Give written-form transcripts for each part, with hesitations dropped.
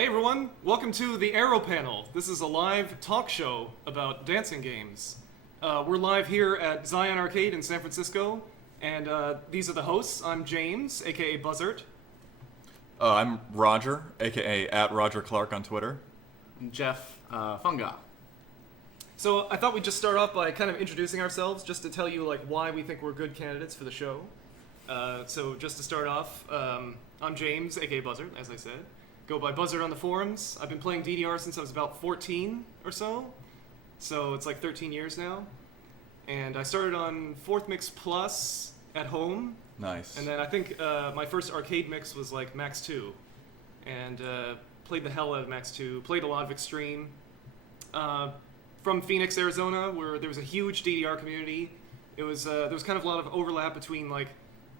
Hey everyone, welcome to the Arrow Panel. This is a live talk show about dancing games. We're live here at Zion Arcade in San Francisco, and these are the hosts. I'm James, aka Buzzard. I'm Roger, aka @RogerClark on Twitter. Jeff Funga. So I thought we'd just start off by kind of introducing ourselves, just to tell you like why we think we're good candidates for the show. So just to start off, I'm James, aka Buzzard, as I said. Go by Buzzard on the forums. I've been playing DDR since I was about 14 or so. So it's like 13 years now. And I started on 4th Mix Plus at home. Nice. And then I think my first arcade mix was like Max 2. And played the hell out of Max 2. Played a lot of Extreme. From Phoenix, Arizona, where there was a huge DDR community. It was there was kind of a lot of overlap between like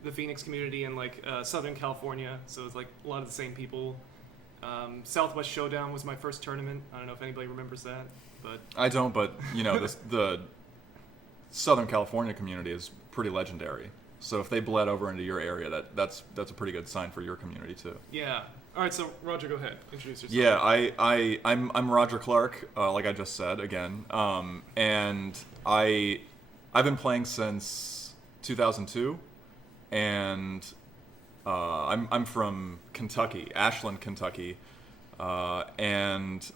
the Phoenix community and like Southern California. So it was like a lot of the same people. Southwest Showdown was my first tournament. I don't know if anybody remembers that, but I don't, but you know, the Southern California community is pretty legendary. So if they bled over into your area, that's a pretty good sign for your community too. yeah. All right, so Roger, go ahead. Introduce yourself. Yeah, I'm Roger Clark, like I just said again, and I've been playing since 2002, and I'm from Kentucky, Ashland, Kentucky, and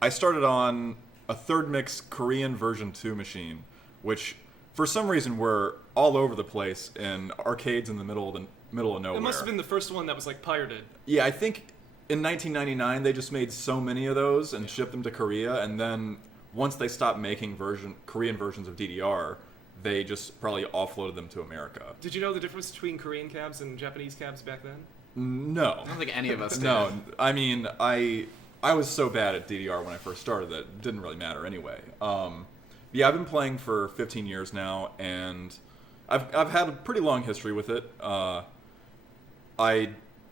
I started on a 3rd Mix Korean version 2 machine, which for some reason were all over the place in arcades in the middle of nowhere. It must have been the first one that was like pirated. Yeah, I think in 1999 they just made so many of those and shipped them to Korea, and then once they stopped making Korean versions of DDR, they just probably offloaded them to America. Did you know the difference between Korean cabs and Japanese cabs back then? No. I don't think any of us did. No, I mean, I was so bad at DDR when I first started that it didn't really matter anyway. Yeah, I've been playing for 15 years now, and I've had a pretty long history with it. I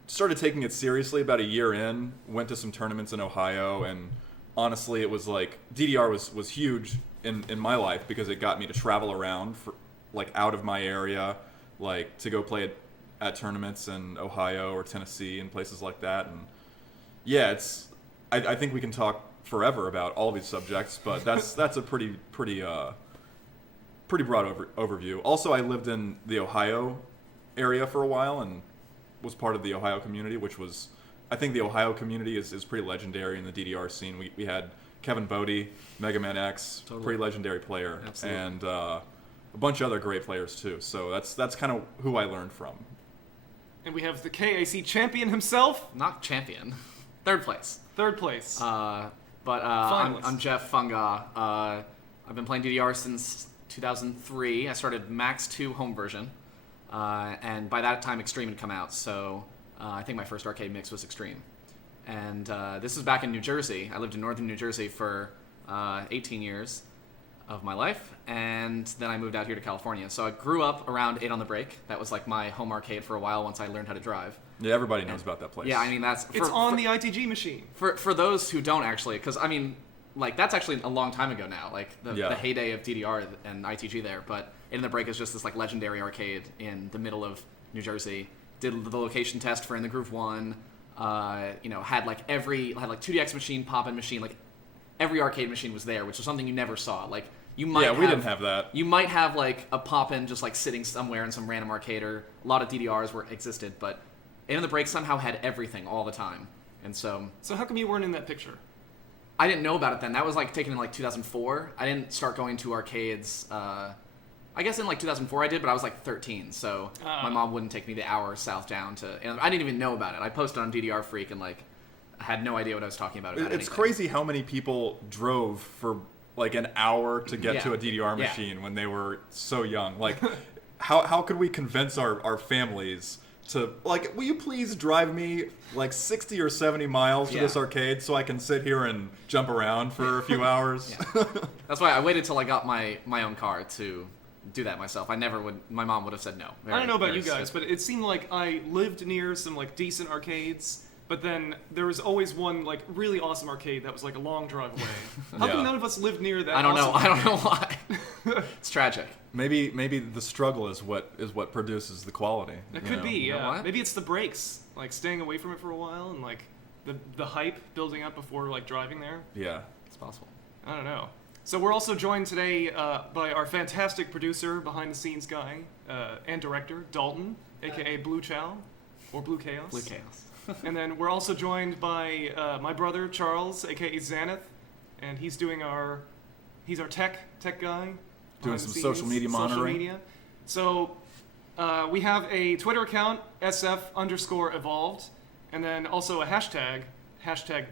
started taking it seriously about a year in, went to some tournaments in Ohio, and honestly, it was like, DDR was huge in my life because it got me to travel around for, like, out of my area, like to go play at tournaments in Ohio or Tennessee and places like that. And yeah, I think we can talk forever about all these subjects, but that's a pretty broad overview. Also, I lived in the Ohio area for a while and was part of the Ohio community, which was, I think the Ohio community is pretty legendary in the DDR scene. We had Kevin Bodie, Mega Man X, Totally. pretty legendary player. Absolutely. And a bunch of other great players too. So that's kind of who I learned from. And we have the KAC champion himself, Not champion. 3rd place. 3rd place. I'm Finalist. Jeff Funga. I've been playing DDR since 2003. I started Max 2 home version. And by that time, Extreme had come out. So I think my first arcade mix was Extreme. And this is back in New Jersey. I lived in northern New Jersey for 18 years of my life, and then I moved out here to California. So I grew up around 8 on the Break. That was like my home arcade for a while once I learned how to drive. Yeah, everybody knows about that place. Yeah, I mean, that's... it's on the ITG machine. For those who don't actually, because, I mean, like, that's actually a long time ago now, like, the heyday of DDR and ITG there, but 8 on the Break is just this, like, legendary arcade in the middle of New Jersey. Did the location test for In the Groove 1, had 2DX machine, pop-in machine, like every arcade machine was there, which was something you never saw. Like we didn't have that. You might have like a pop-in just like sitting somewhere in some random arcade, or a lot of DDRs existed, but In the Break somehow had everything all the time. And so how come you weren't in that picture? I didn't know about it then. That was like taken in like 2004. I didn't start going to arcades. I guess in like 2004 I did, but I was like 13, so my mom wouldn't take me the hour south down to. And I didn't even know about it. I posted on DDR Freak and like I had no idea what I was talking about. It's crazy how many people drove for like an hour to get to a DDR machine when they were so young. Like, how could we convince our families to, like, will you please drive me like 60 or 70 miles to this arcade so I can sit here and jump around for a few hours? That's why I waited till I got my own car to do that myself. I never would. My mom would have said no. I don't know about you guys, but it seemed like I lived near some like decent arcades, but then there was always one like really awesome arcade that was like a long drive away. How come none of us lived near that? I don't know. awesome I don't know why. It's tragic. Maybe the struggle is what produces the quality. It could be, You know yeah. what? Maybe it's the breaks, like staying away from it for a while and like the hype building up before like driving there. Yeah. It's possible. I don't know. So we're also joined today by our fantastic producer, behind the scenes guy, and director, Dalton, aka Blue Chow, or Blue Chaos. Blue Chaos. And then we're also joined by my brother Charles, aka Xanath, and he's our tech guy. Doing some social media monitoring. Media. So we have a Twitter account, SF_evolved, and then also a hashtag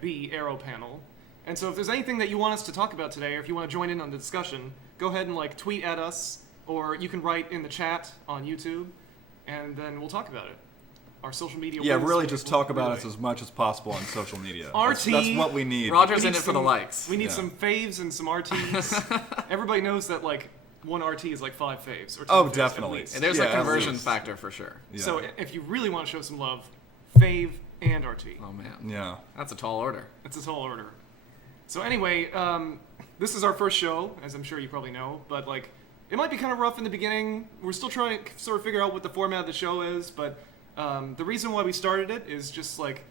B arrow panel. And so if there's anything that you want us to talk about today, or if you want to join in on the discussion, go ahead and like tweet at us, or you can write in the chat on YouTube, and then we'll talk about it. Our social media. Yeah, really just talk about us as much as possible on social media. RT. That's what we need. Roger's in it for the likes. We need some faves and some RTs. Everybody knows that like one RT is like 5 faves. Or 10 Oh, faves definitely. at least. And there's Yeah, a conversion absolutely. factor for sure. Yeah. So if you really want to show some love, fave and RT. Oh man, Yeah. that's a tall order. It's a tall order. So anyway, this is our first show, as I'm sure you probably know, but like it might be kind of rough in the beginning. We're still trying to sort of figure out what the format of the show is, but the reason why we started it is just like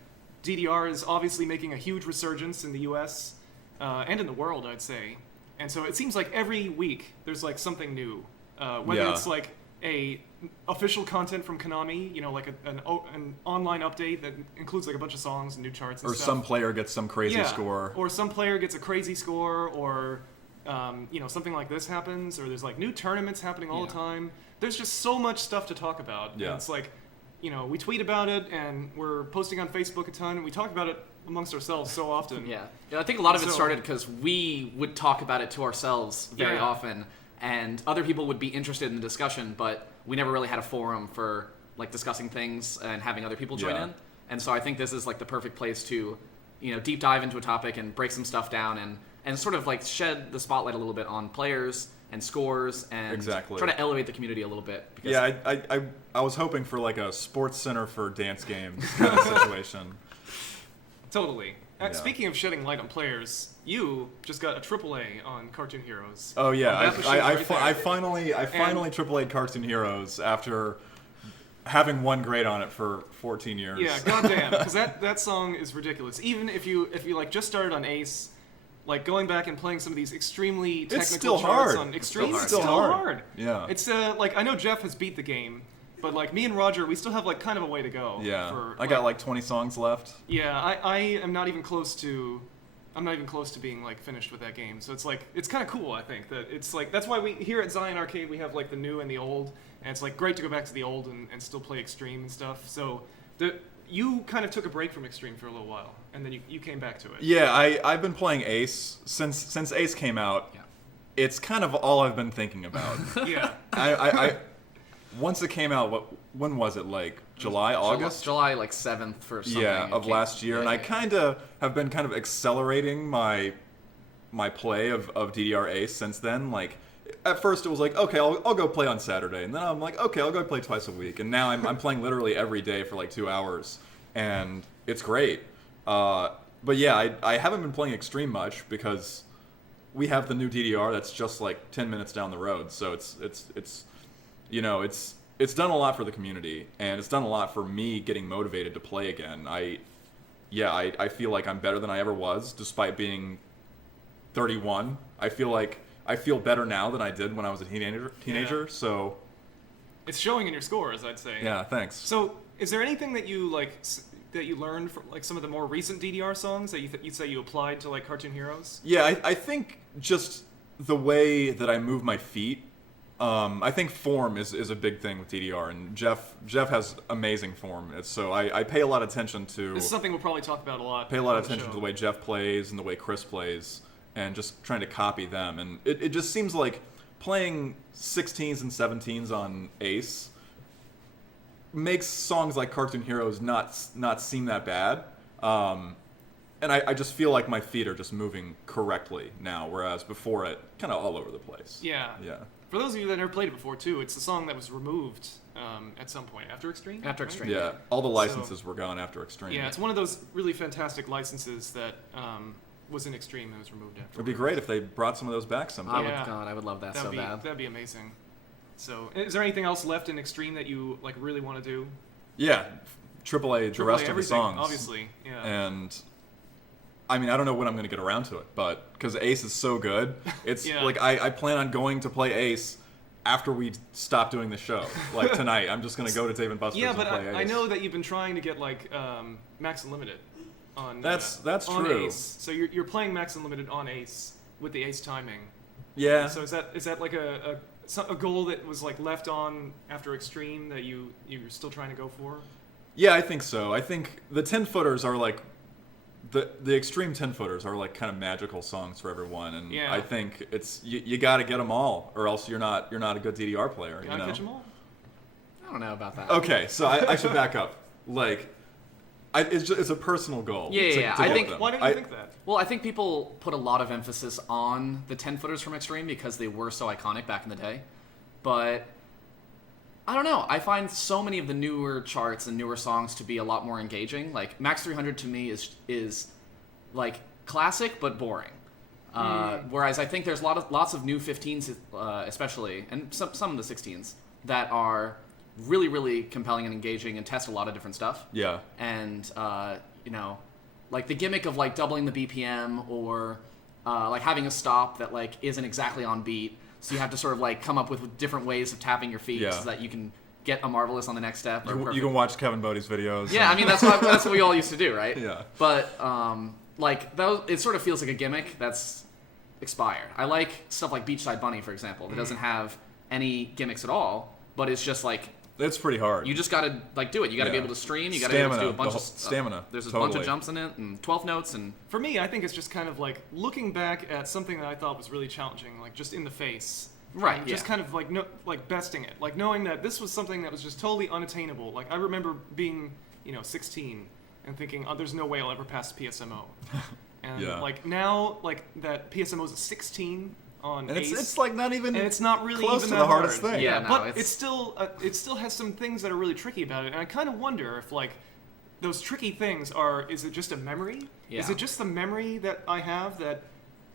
DDR is obviously making a huge resurgence in the US and in the world, I'd say. And so it seems like every week there's like something new, whether Yeah. it's like a official content from Konami, you know, like an online update that includes like a bunch of songs and new charts and Or stuff. some player gets some crazy score. Or some player gets a crazy score, or you know, something like this happens, or there's like new tournaments happening all the time. There's just so much stuff to talk about. Yeah. And it's like, you know, we tweet about it, and we're posting on Facebook a ton, and we talk about it amongst ourselves so often. Yeah, I think a lot of it So- started because we would talk about it to ourselves very Yeah. often, and other people would be interested in the discussion, but we never really had a forum for like discussing things and having other people join Yeah. in. And so I think this is like the perfect place to, you know, deep dive into a topic and break some stuff down and sort of like shed the spotlight a little bit on players and scores and Exactly. try to elevate the community a little bit. Because Yeah, I was hoping for like a sports center for dance games kind of situation. Totally. Yeah. Speaking of shedding light on players, you just got a AAA on Cartoon Heroes. Oh yeah, On that machine right there. I finally AAA'd Cartoon Heroes after having one grade on it for 14 years. Yeah, goddamn, because that song is ridiculous. Even if you like just started on Ace, like going back and playing some of these extremely technical still charts hard. on Extreme, It's it's still still hard. hard. Yeah. It's like I know Jeff has beat the game, but like me and Roger, we still have like kind of a way to go. Yeah, For, I got like 20 songs left. Yeah, I am not even close to. I'm not even close to being like finished with that game. So it's like it's kind of cool. I think that it's like that's why we here at Zion Arcade we have like the new and the old, and it's like great to go back to the old and still play Extreme and stuff. So you kind of took a break from Extreme for a little while, and then you came back to it. Yeah, I've been playing Ace since Ace came out. Yeah. It's kind of all I've been thinking about. Yeah. I once it came out, when was it? Like July, August? July like 7th for something. Yeah, it of came- last year, and yeah, I yeah. kind of have been kind of accelerating my play of DDR Ace since then. Like, at first it was like, okay, I'll go play on Saturday, and then I'm like, okay, I'll go play twice a week, and now I'm playing literally every day for like 2 hours, and it's great. But yeah, I haven't been playing Extreme much because we have the new DDR that's just like 10 minutes down the road, so it's you know, it's done a lot for the community, and it's done a lot for me getting motivated to play again. I feel like I'm better than I ever was, despite being 31. I feel better now than I did when I was a teenager. So It's showing in your scores, I'd say. yeah, thanks. So, is there anything that you like that you learned from like some of the more recent DDR songs that you'd say you applied to like Cartoon Heroes? Yeah, I think just the way that I move my feet. I think form is a big thing with DDR, and Jeff has amazing form. So I pay a lot of attention to This is something we'll probably talk about a lot. pay a lot on of the attention show. to the way Jeff plays and the way Chris plays, and just trying to copy them. And it just seems like playing 16s and 17s on Ace makes songs like Cartoon Heroes not seem that bad. And I just feel like my feet are just moving correctly now, whereas before it kind of all over the place. Yeah. Yeah. For those of you that never played it before, too, it's a song that was removed at some point after Extreme. After right? Extreme. Yeah. All the licenses were gone after Extreme. Yeah, it's one of those really fantastic licenses that was in Extreme and was removed after. It'd be great if they brought some of those back someday. I would love that so bad. That'd be amazing. So, is there anything else left in Extreme that you like really want to do? Yeah, AAA the rest of the everything, songs. obviously. Yeah. And I mean, I don't know when I'm going to get around to it, but because Ace is so good, it's Yeah. like I plan on going to play Ace after we stop doing the show. Like tonight, I'm just going to go to Dave & Buster's Yeah, and but play Ace. I know that you've been trying to get like Max Unlimited on. That's on true. Ace. So you're playing Max Unlimited on Ace with the Ace timing. Yeah. So is that like a goal that was like left on after Extreme that you're still trying to go for? Yeah, I think so. I think the 10-footers are like the Extreme 10-footers are like kind of magical songs for everyone, and Yeah. I think it's you got to get them all, or else you're not a good DDR player. Can I catch them all? I don't know about that. Okay, so I should back up. Like, it's a personal goal. Yeah, to I get think- them. Why don't you think that? Well, I think people put a lot of emphasis on the 10-footers from Extreme because they were so iconic back in the day. But I don't know. I find so many of the newer charts and newer songs to be a lot more engaging. Like Max 300 to me is like classic but boring. Whereas I think there's lots of new 15s, especially, and some of the 16s that are really, really compelling and engaging and test a lot of different stuff. Yeah. And like the gimmick of like doubling the BPM or like having a stop that like isn't exactly on beat, so you have to sort of like come up with different ways of tapping your feet so that you can get a marvelous on the next step. You can watch Kevin Bodie's videos. Yeah, I mean that's what we all used to do, right? Yeah. But like it sort of feels like a gimmick that's expired. I like stuff like Beachside Bunny, for example, that doesn't have any gimmicks at all, but it's just like It's pretty hard. you just gotta like do it. You gotta be able to stream. You gotta be able to do a bunch of stamina. There's a totally. bunch of jumps in it and 12 notes and For me, I think it's just kind of like looking back at something that I thought was really challenging, like just in the face. Right, And just yeah. kind of like besting it, like knowing that this was something that was just totally unattainable. Like I remember being, 16 and thinking, oh, there's no way I'll ever pass PSMO. And Yeah. like now, like that PSMO is a 16 on And Ace. it's like not even and it's not really close even to that the hardest hard. thing. Yeah, no, but it's- it still has some things that are really tricky about it, and I kind of wonder if like those tricky things is it just a memory? Yeah. Is it just the memory that I have that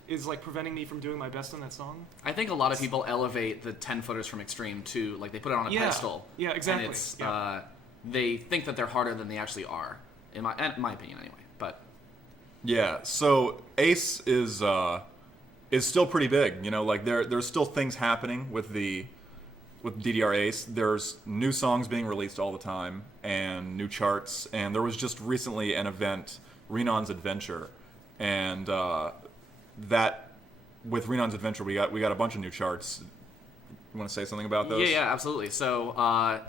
is like preventing me from doing my best on that song? I think a lot of people elevate the 10-footers from Extreme to like they put it on a Yeah. pedestal. Yeah, exactly. And it's Yeah. they think that they're harder than they actually are, in my opinion anyway. But Yeah, so Ace is still pretty big. Like there's still things happening with DDR Ace. There's new songs being released all the time and new charts. And there was just recently an event, Rinon's Adventure, and that with Rinon's Adventure we got a bunch of new charts. You want to say something about those? yeah, absolutely. So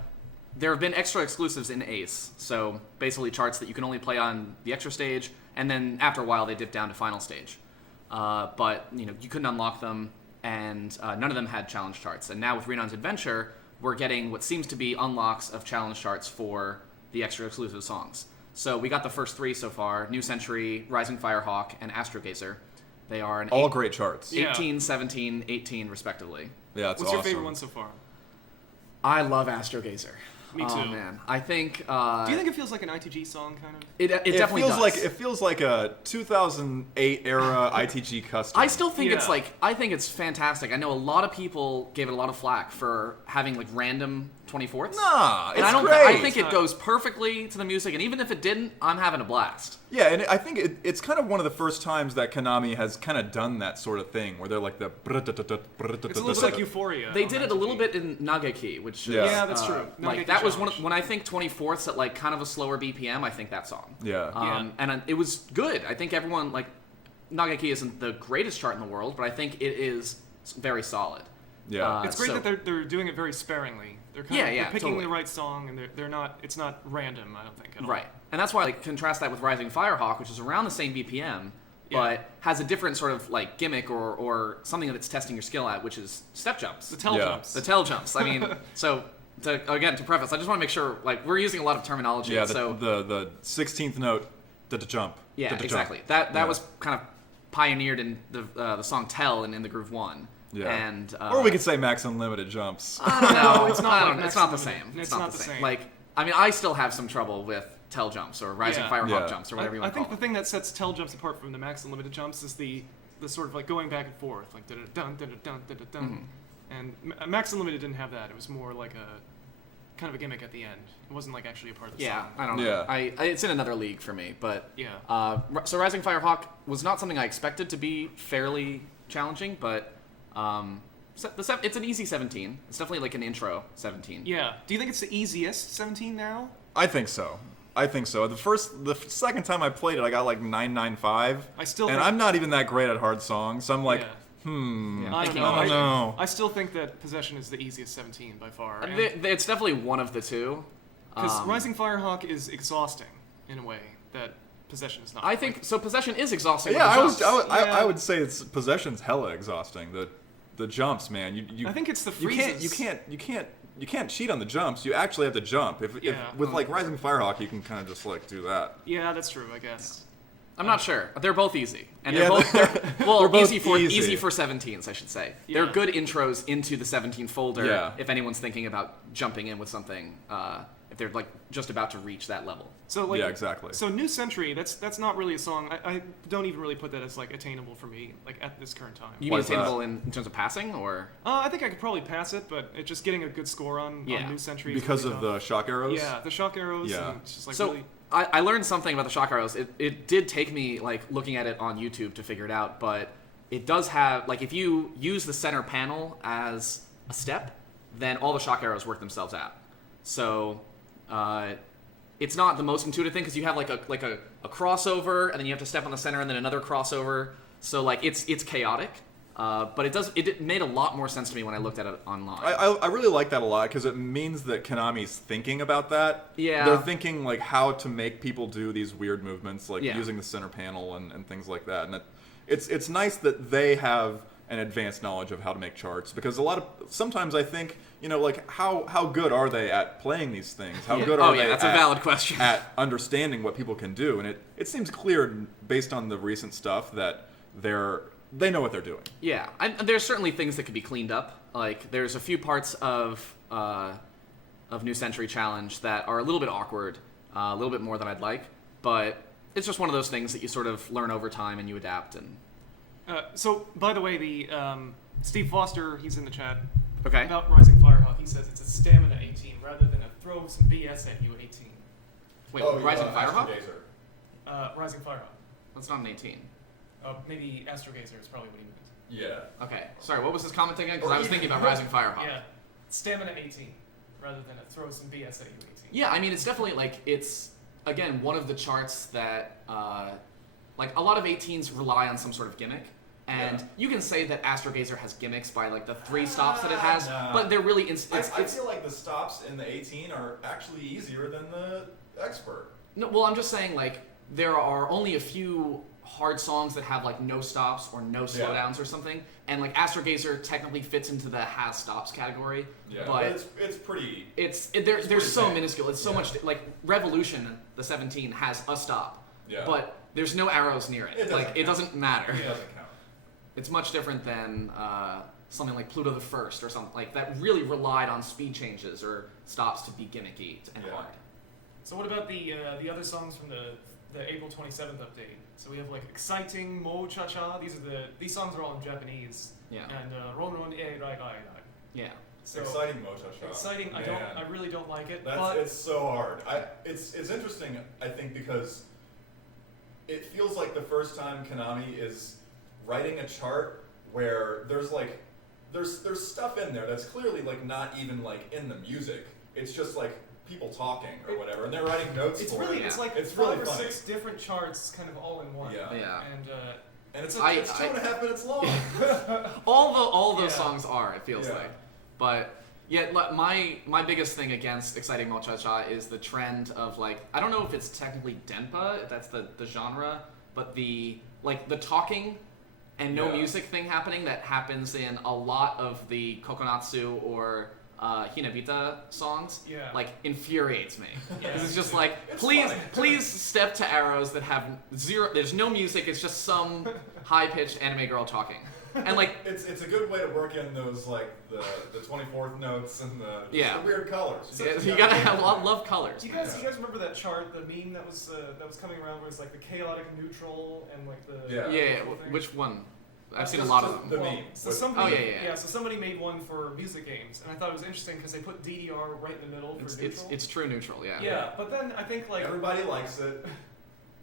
there have been extra exclusives in Ace. So basically charts that you can only play on the extra stage, and then after a while they dip down to final stage. But you couldn't unlock them, and none of them had challenge charts. And now with Renon's Adventure, we're getting what seems to be unlocks of challenge charts for the extra exclusive songs. So we got the first 3 so far: New Century, Rising Firehawk, and Astrogazer. They are an All great charts. Yeah. 18, 17, 18 respectively. Yeah, it's What's your awesome. favorite one so far? I love Astrogazer. Me Oh too. man, I think. Do you think it feels like an ITG song, kind of? it definitely does? It feels like a 2008 era ITG custom. I still think it's Yeah. like I think it's fantastic. I know a lot of people gave it a lot of flack for having like random 24ths. Nah, and it's I don't. great. I think It's it not- goes perfectly to the music, and even if it didn't, I'm having a blast. Yeah, and I think it's kind of one of the first times that Konami has kind of done that sort of thing, where they're like the. It's a little like Euphoria. They on did it a little ITG. bit in Nageki, which is, Yeah, that's true. like Nageki that was Challenge. when I think 24ths at like kind of a slower BPM. I think that song. Yeah. And it was good. I think everyone like Nageki isn't the greatest chart in the world, but I think it is very solid. Yeah. It's great so- that they're doing it very sparingly. They're kind Yeah, of yeah, they're picking totally. the right song, and they're not. It's not random. I don't think at all. Right. And that's why I like, contrast that with Rising Firehawk, which is around the same BPM, Yeah. but has a different sort of like gimmick or something that it's testing your skill at, which is step jumps. The tell Yeah. jumps. The tail jumps. I mean, so to preface, I just want to make sure like we're using a lot of terminology. Yeah, so the 16th note, jump. yeah, jump. exactly. That Yeah. was kind of pioneered in the song "Tell" and in the Groove One. Yeah. And Or we could say Max Unlimited jumps. I don't know. It's not I like don't know. It's not the Max same. Unlimited. It's It's not the same. Like, I mean, I still have some trouble with Tell jumps or Rising Yeah. Firehawk Yeah. jumps or whatever you I want to think call the them. thing that sets tell jumps apart from the Max Unlimited jumps is the sort of like going back and forth, like da da dun da da dun da da dun. Mm-hmm. And Max Unlimited didn't have that. It was more like kind of a gimmick at the end. It wasn't like actually a part of the Yeah, song. I don't know. Yeah. It's in another league for me, but Yeah. So Rising Firehawk was not something I expected to be fairly challenging, but it's an easy 17. It's definitely like an intro 17. Yeah. Do you think it's the easiest 17 now? I think so. The second time I played it, I got like 995. I still and think- I'm not even that great at hard songs, so I'm like, Yeah. Yeah. I don't Thinking know. about it. know. I still think that Possession is the easiest 17 by far. It's definitely one of the two. Because Rising Firehawk is exhausting in a way that Possession is not. I think so. Possession is exhausting. Yeah, with the jumps. I would say Possession's hella exhausting. The jumps, man. You I think it's the you freezes. you can't cheat on the jumps. You actually have to jump. If Yeah. with like Rising Firehawk, you can kind of just like do that. Yeah, that's true. I guess. I'm not sure. They're both easy, and Yeah, they're both easy for 17s, I should say. They're Yeah. good intros into the 17 folder. Yeah. If anyone's thinking about jumping in with something, if they're like just about to reach that level. So like, Yeah, exactly. So New Century, that's not really a song. I don't even really put that as like attainable for me, like at this current time. You Why mean is that? attainable in terms of passing, or I think I could probably pass it, but it just getting a good score on New Century is Because really of tough. the shock arrows. Yeah, the shock arrows. Yeah. And it's just like so? really. I learned something about the shock arrows. It did take me like looking at it on YouTube to figure it out, but it does have like if you use the center panel as a step, then all the shock arrows work themselves out. So it's not the most intuitive thing because you have like a crossover and then you have to step on the center and then another crossover. So like it's chaotic, but it made a lot more sense to me when I looked at it online. I really like that a lot because it means that Konami's thinking about that. Yeah. They're thinking like how to make people do these weird movements, like Yeah. using the center panel and things like that. And it's nice that they have an advanced knowledge of how to make charts because sometimes I think, like how good are they at playing these things? How good are they that's a valid question. at understanding what people can do? And it seems clear based on the recent stuff that they know what they're doing. Yeah, and there's certainly things that could be cleaned up. Like there's a few parts of New Century Challenge that are a little bit awkward, a little bit more than I'd like, but it's just one of those things that you sort of learn over time and you adapt. And So by the way, the Steve Foster, he's in the chat. okay, About Rising Firehawk, he says it's a stamina 18 rather than a throw some BS at you 18. wait, Rising Firehawk? Rising Firehawk. That's not an 18. Maybe Astrogazer is probably what he meant. Yeah. Okay, sorry, what was his comment again? Because I was thinking about Rising Firehawk. Yeah, stamina 18 rather than a throw some BS at you 18. Yeah, I mean, it's definitely like it's again one of the charts that like a lot of 18s rely on some sort of gimmick, and you can say that Astrogazer has gimmicks by like the 3 stops that it has, no. but they're really I feel like the stops in the 18 are actually easier than the expert. no. Well, I'm just saying like there are only a few hard songs that have like no stops or no slowdowns or something, and like Astrogazer technically fits into the has stops category, but it's pretty. They're so tame. minuscule. It's so much like Revolution, the 17 has a stop, Yeah. but there's no arrows near it. It doesn't matter. It doesn't count. It's much different than something like Pluto the First or something like that. Really relied on speed changes or stops to be gimmicky and hard. So what about the other songs from the April 27th update? So we have like Exciting, Mo Cha Cha. These songs are all in Japanese. Yeah. And Ron Ron E Rai Rai Rai. Yeah. So Exciting Mocha Shot. exciting. Man. I really don't like it. It's so hard. It's interesting, I think, because it feels like the first time Konami is writing a chart where there's stuff in there that's clearly like not even like in the music. It's just like people talking or whatever, and they're writing notes It's for really it. it's like It's 5 really or funny. 6 different charts, kind of all in one. Yeah. Yeah. And it's I- 2.5 minutes long. All those Yeah. songs are. It feels Yeah. like, but yeah, my biggest thing against Exciting Mo Cha Cha is the trend of like I don't know if it's technically denpa, if that's the genre, but the talking and no Yeah. music thing happening that happens in a lot of the Kokonatsu or Hinabita songs, Yeah. like infuriates me. Yeah. 'Cause it's just like, It's please, funny. please step to arrows that have zero. There's no music. It's just some high-pitched anime girl talking, and like It's a good way to work in those like the 24th notes and the weird colors. you gotta have love colors. Do you guys remember that chart, the meme that was coming around where it's like the chaotic neutral and like the Yeah, whole thing? which one? I've seen a lot of them. The meme. So somebody, yeah. So somebody made one for music games, and I thought it was interesting because they put DDR right in the middle for neutral. It's true neutral, yeah. Yeah, but then I think like Everybody likes it.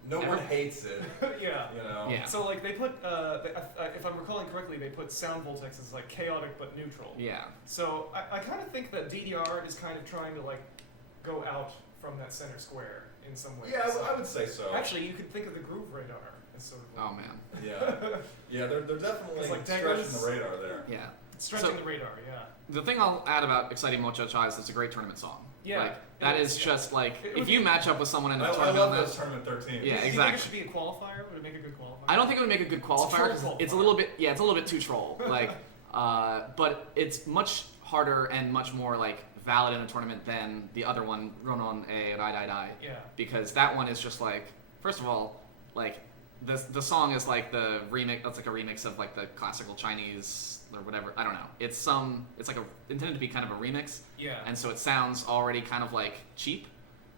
No one hates it. yeah. You know. Yeah. So like they put, if I'm recalling correctly, they put sound voltex as like chaotic but neutral. Yeah. So I kind of think that DDR is kind of trying to like go out from that center square in some ways. Yeah, I would say so. Actually, you could think of the groove radar as sort of. Oh man. Yeah, they're definitely It's like stretching daggers. the radar there. Yeah. Stretching the radar, yeah. The thing I'll add about Exciting Mocha Cha is it's a great tournament song. Yeah. Like, that is just like, It would if you be- match up with someone in a I tournament love on those that, tournament 13. Yeah, Do you exactly. think it should be a qualifier? Would it make a good qualifier? I don't think it would make a good qualifier It's a troll it's a qualifier. little bit, it's a little bit too troll. Like, but it's much harder and much more like valid in a tournament than the other one, Rinon A, Rai Dai Dai. Yeah. Because that one is just like, first of all, like the song is like the remix. That's like a remix of like the classical Chinese or whatever. I don't know. It's like intended to be kind of a remix. Yeah. And so it sounds already kind of like cheap,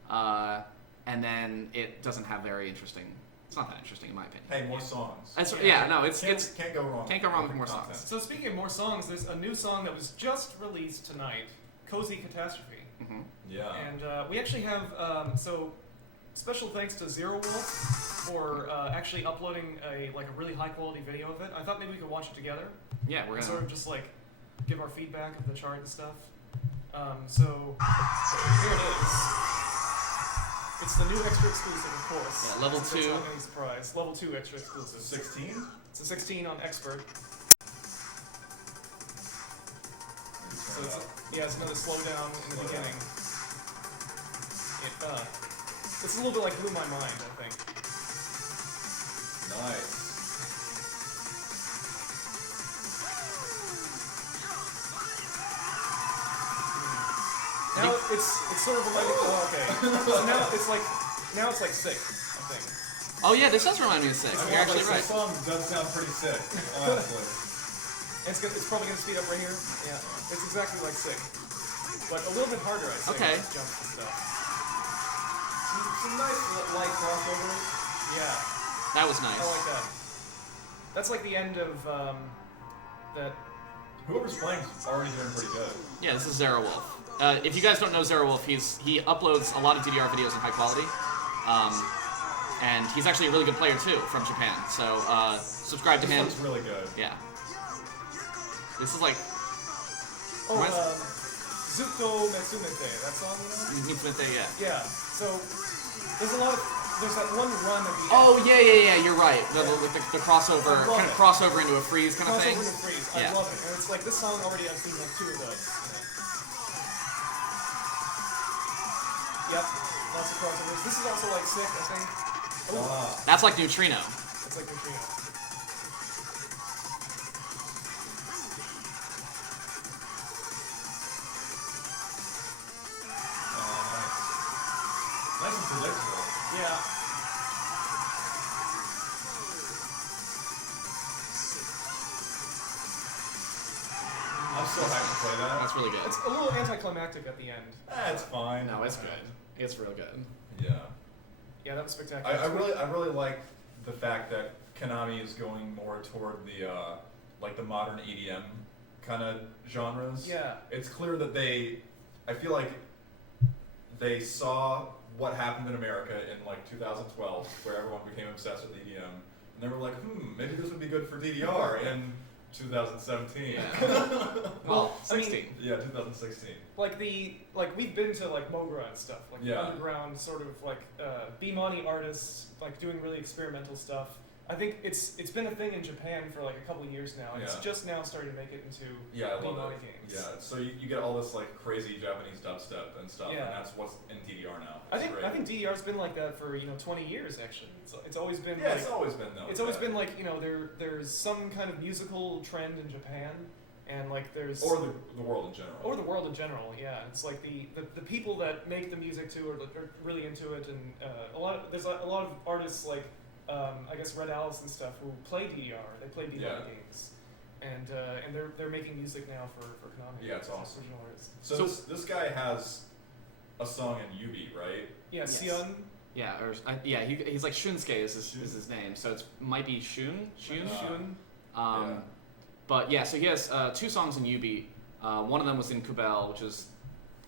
and then it doesn't have very interesting. It's not that interesting in my opinion. Hey, more songs. Can't Can't go wrong. can't go wrong with more content. songs. So speaking of more songs, there's a new song that was just released tonight, Cosy Catastrophe. Mm-hmm. Yeah. And we actually have, so special thanks to Zero Wolf for actually uploading a really high quality video of it. I thought maybe we could watch it together. Yeah, we're And gonna. sort of just like give our feedback of the chart and stuff. So here it is. It's the new extra exclusive, of course. Yeah, level Since it's 2. not any surprise. Level 2 extra exclusive. 16? It's a 16 on expert. So it's another slowdown in the beginning. It's a little bit like blew my mind, I think. Nice. Now it's sort of reminding. Oh, okay. So now it's like 6, I think. Oh yeah, this does remind me of 6. You're actually right. This song does sound pretty sick, honestly. It's probably gonna speed up right here. Yeah, it's exactly like 6, but a little bit harder, I say. Okay. With jumps and stuff. Some nice light crossovers. Yeah, That was nice. I like that. That's like the end of that. Whoever's playing is already doing pretty good. Yeah, this is Zero Wolf. If you guys don't know Zero Wolf, he uploads a lot of DDR videos in high quality, and he's actually a really good player too from Japan. So subscribe to him. This one's really good. Yeah. This is like Oh, Reminds- Zuko Metsumete. That song, you know? yeah. Yeah. So there's that one run at the end. Oh yeah. You're right. The crossover, I love kind of it. crossover into a freeze kind of Crossover thing. to freeze. Yeah. I love it. And it's like this song already I've seen like 2 of those. Yep. Lots of crossovers. This is also like 6, I think. Oh, That's like Neutrino. it's like Katrina. Nice and predictable. Yeah. I'm so hyped to play that. That's really good. It's a little anticlimactic at the end. It's fine. No, it's good. It's real good. Yeah. Yeah, that was spectacular. I really like the fact that Konami is going more toward the like the modern EDM kind of genres. Yeah. It's clear that I feel like they saw what happened in America in like 2012, where everyone became obsessed with EDM, and they were like, maybe this would be good for DDR in 2017. Well, I mean, 16. Yeah, 2016. like we've been to like Mogra and stuff, like Yeah. underground sort of like B-Money artists like doing really experimental stuff. I think it's been a thing in Japan for like a couple of years now, and it's Yeah. just now starting to make it into Yeah, I love B-Money it. games. Yeah, so you get all this like crazy Japanese dubstep and stuff, Yeah. and that's what's in DDR now. I It's think great. I think DDR's been like that for 20 years actually. It's always been Yeah, like, it's always been though. it's always been like there's some kind of musical trend in Japan, and like there's or the world in general. or the world in general. Yeah, it's like the people that make the music too are really into it, and there's a lot of artists like I guess Red Alice and stuff who play DDR. They play DDR Yeah. games, and they're making music now for Konami. Yeah, it's awesome. Original artists. So this guy has a song in Yubi, right? Yeah, Yes. Sion. Yeah, he's like Shunsuke is his name, so it might be Shun. Shun. Um, But yeah, so he has 2 songs in U-Beat. One of them was in Kubel, which is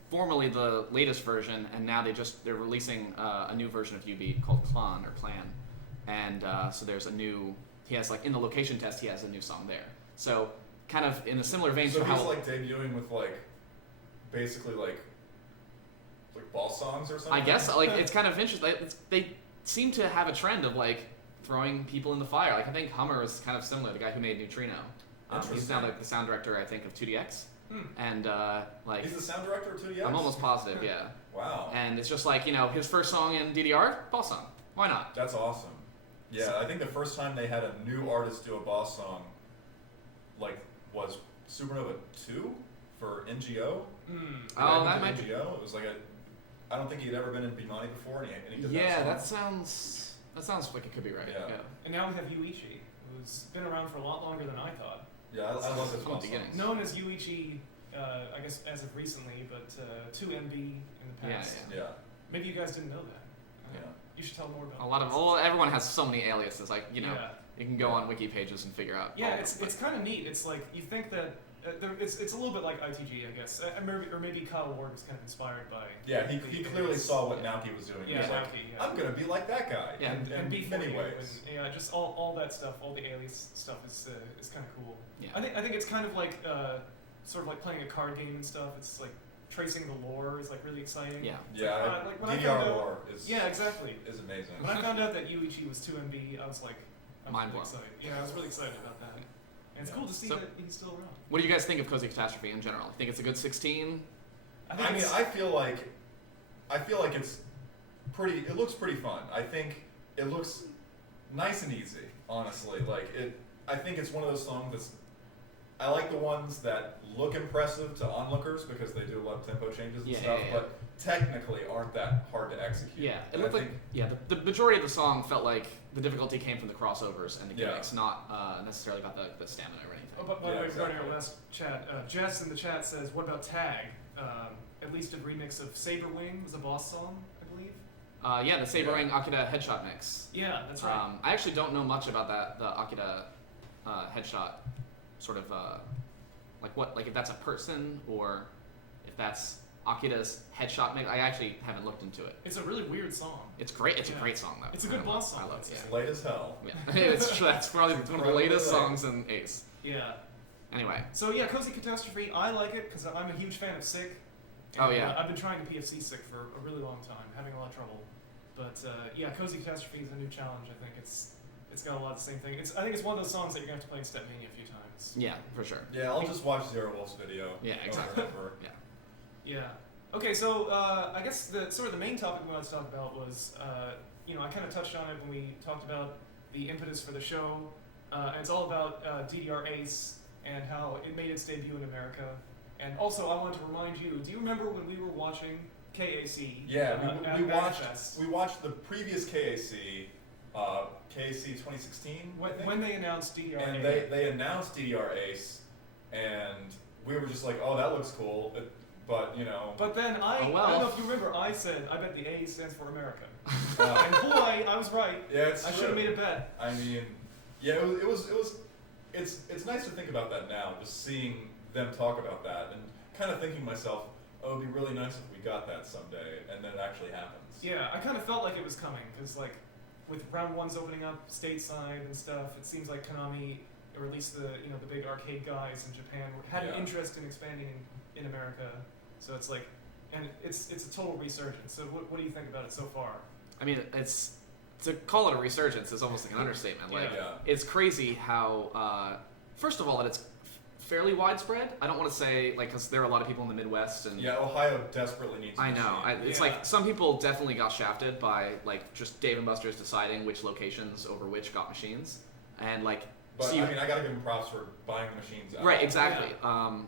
formerly the latest version, and now they're releasing a new version of U-Beat called Plan. And so there's a new, he has like in the location test, he has a new song there. So kind of in a similar vein So to he's how like debuting with like basically like boss songs or something. I guess like it's kind of interesting. They seem to have a trend of like throwing people in the fire. Like I think Hummer is kind of similar, the guy who made Neutrino. He's now the sound director, I think, of 2DX. And like he's the sound director of 2DX? I'm almost positive, yeah. Wow. And it's just like, his first song in DDR, boss song. Why not? That's awesome. Yeah, I think the first time they had a new artist do a boss song like was Supernova 2 for NGO. Oh, that might be. NGO. It was like I don't think he'd ever been in Bimani before, and he did Yeah, song. that sounds like it could be right. Yeah. And now we have Yuichi, who's been around for a lot longer than I thought. Yeah, I love his From the boss beginning. songs. Known as Yuichi, I guess as of recently, but 2MB in the past. Yeah. Yeah. Maybe you guys didn't know that. Yeah. You should tell more about A lot of, well, everyone has so many aliases. Like, Yeah. you can go on wiki pages and figure out. Yeah, all of it's them, kind of neat. It's like you think that it's a little bit like ITG, I guess, or maybe Kyle Ward was kind of inspired by. Yeah, he clearly saw what Naoki was doing. Yeah, he was like, Naoki, yeah. I'm gonna be like that guy. Yeah. And in many ways. Yeah, just all that stuff, all the alias stuff is kind of cool. Yeah. I think it's kind of like sort of like playing a card game and stuff. It's like tracing the lore is like really exciting. Yeah. Yeah, like when I DDR found out- War is Yeah, exactly. is amazing. When I found out that Yuichi was 2MB, I was like, Mind really blown. excited. Yeah, I was really excited about that. And it's Yeah. cool to see So- that he's still around. What do you guys think of Cosy Catastrophe in general? Think it's a good 16? I think I mean, it's- I feel like it's pretty. It looks pretty fun. I think it looks nice and easy. Honestly, like it. I think it's one of those songs that's. I like the ones that look impressive to onlookers because they do a lot of tempo changes and Yeah, stuff, yeah, yeah. but technically aren't that hard to execute. Yeah, it And looked I like think- the majority of the song felt like the difficulty came from the crossovers and the Yeah. gimmicks, not necessarily about the stamina or anything. Oh, but by Yeah, the way, regarding exactly. our last chat, Jess in the chat says, "What about Tag? At least a remix of Saber Wing was a boss song, I believe." Yeah, the Saber Ring Akira headshot mix. Yeah, that's right. I actually don't know much about the Akira headshot sort of like if that's a person or if that's Akira's headshot mix. I actually haven't looked into it. It's a really weird song. It's great. It's Yeah. a great song though. It's a good I boss love- song. I love it. It's late as hell. Yeah, that's probably one of the Incredibly latest late. songs in Ace. Yeah. Anyway, So yeah, Cosy Catastrophe. I like it because I'm a huge fan of Sick. Oh, yeah. I've been trying to PFC Sick for a really long time, having a lot of trouble. But yeah, Cosy Catastrophe is a new challenge. I think it's got a lot of the same thing. I think it's one of those songs that you're gonna have to play in Stepmania a few times. yeah, for sure. Yeah, I'll just watch Zero Wolf's video. Yeah, over exactly. and over. Yeah. Yeah. Okay, so I guess the sort of the main topic we wanted to talk about was, I kind of touched on it when we talked about the impetus for the show, and it's all about DDR Ace and how it made its debut in America. And also, I wanted to remind you, do you remember when we were watching KAC? Yeah, at we watched Manifest? we watched the previous KAC, KAC 2016. I think. When they announced DDR And A. they announced DDR Ace, and we were just like, oh, that looks cool. But But then Oh, I don't well. know if you remember, I said, I bet the A stands for America. uh, And boy, I was right. yeah, it's I true. should have made a bet. I mean, yeah, it was. It's nice to think about that now, just seeing them talk about that, and kind of thinking to myself, oh, it'd be really nice if we got that someday, and then it actually happens. Yeah, I kind of felt like it was coming because, like, with round ones opening up stateside and stuff, it seems like Konami, or at least the big arcade guys in Japan, had an Yeah. interest in expanding in America. So it's like, and it's a total resurgence. So what do you think about it so far? I mean, it's to call it a resurgence is almost like an understatement. Like, Yeah. it's crazy how, first of all, that it's fairly widespread. I don't want to say because there are a lot of people in the Midwest and Yeah, Ohio desperately needs. a I know. machine. It's Yeah. like some people definitely got shafted by just Dave and Buster's deciding which locations over which got machines, and But so you, I mean, I gotta give them props for buying the machines out. right, exactly.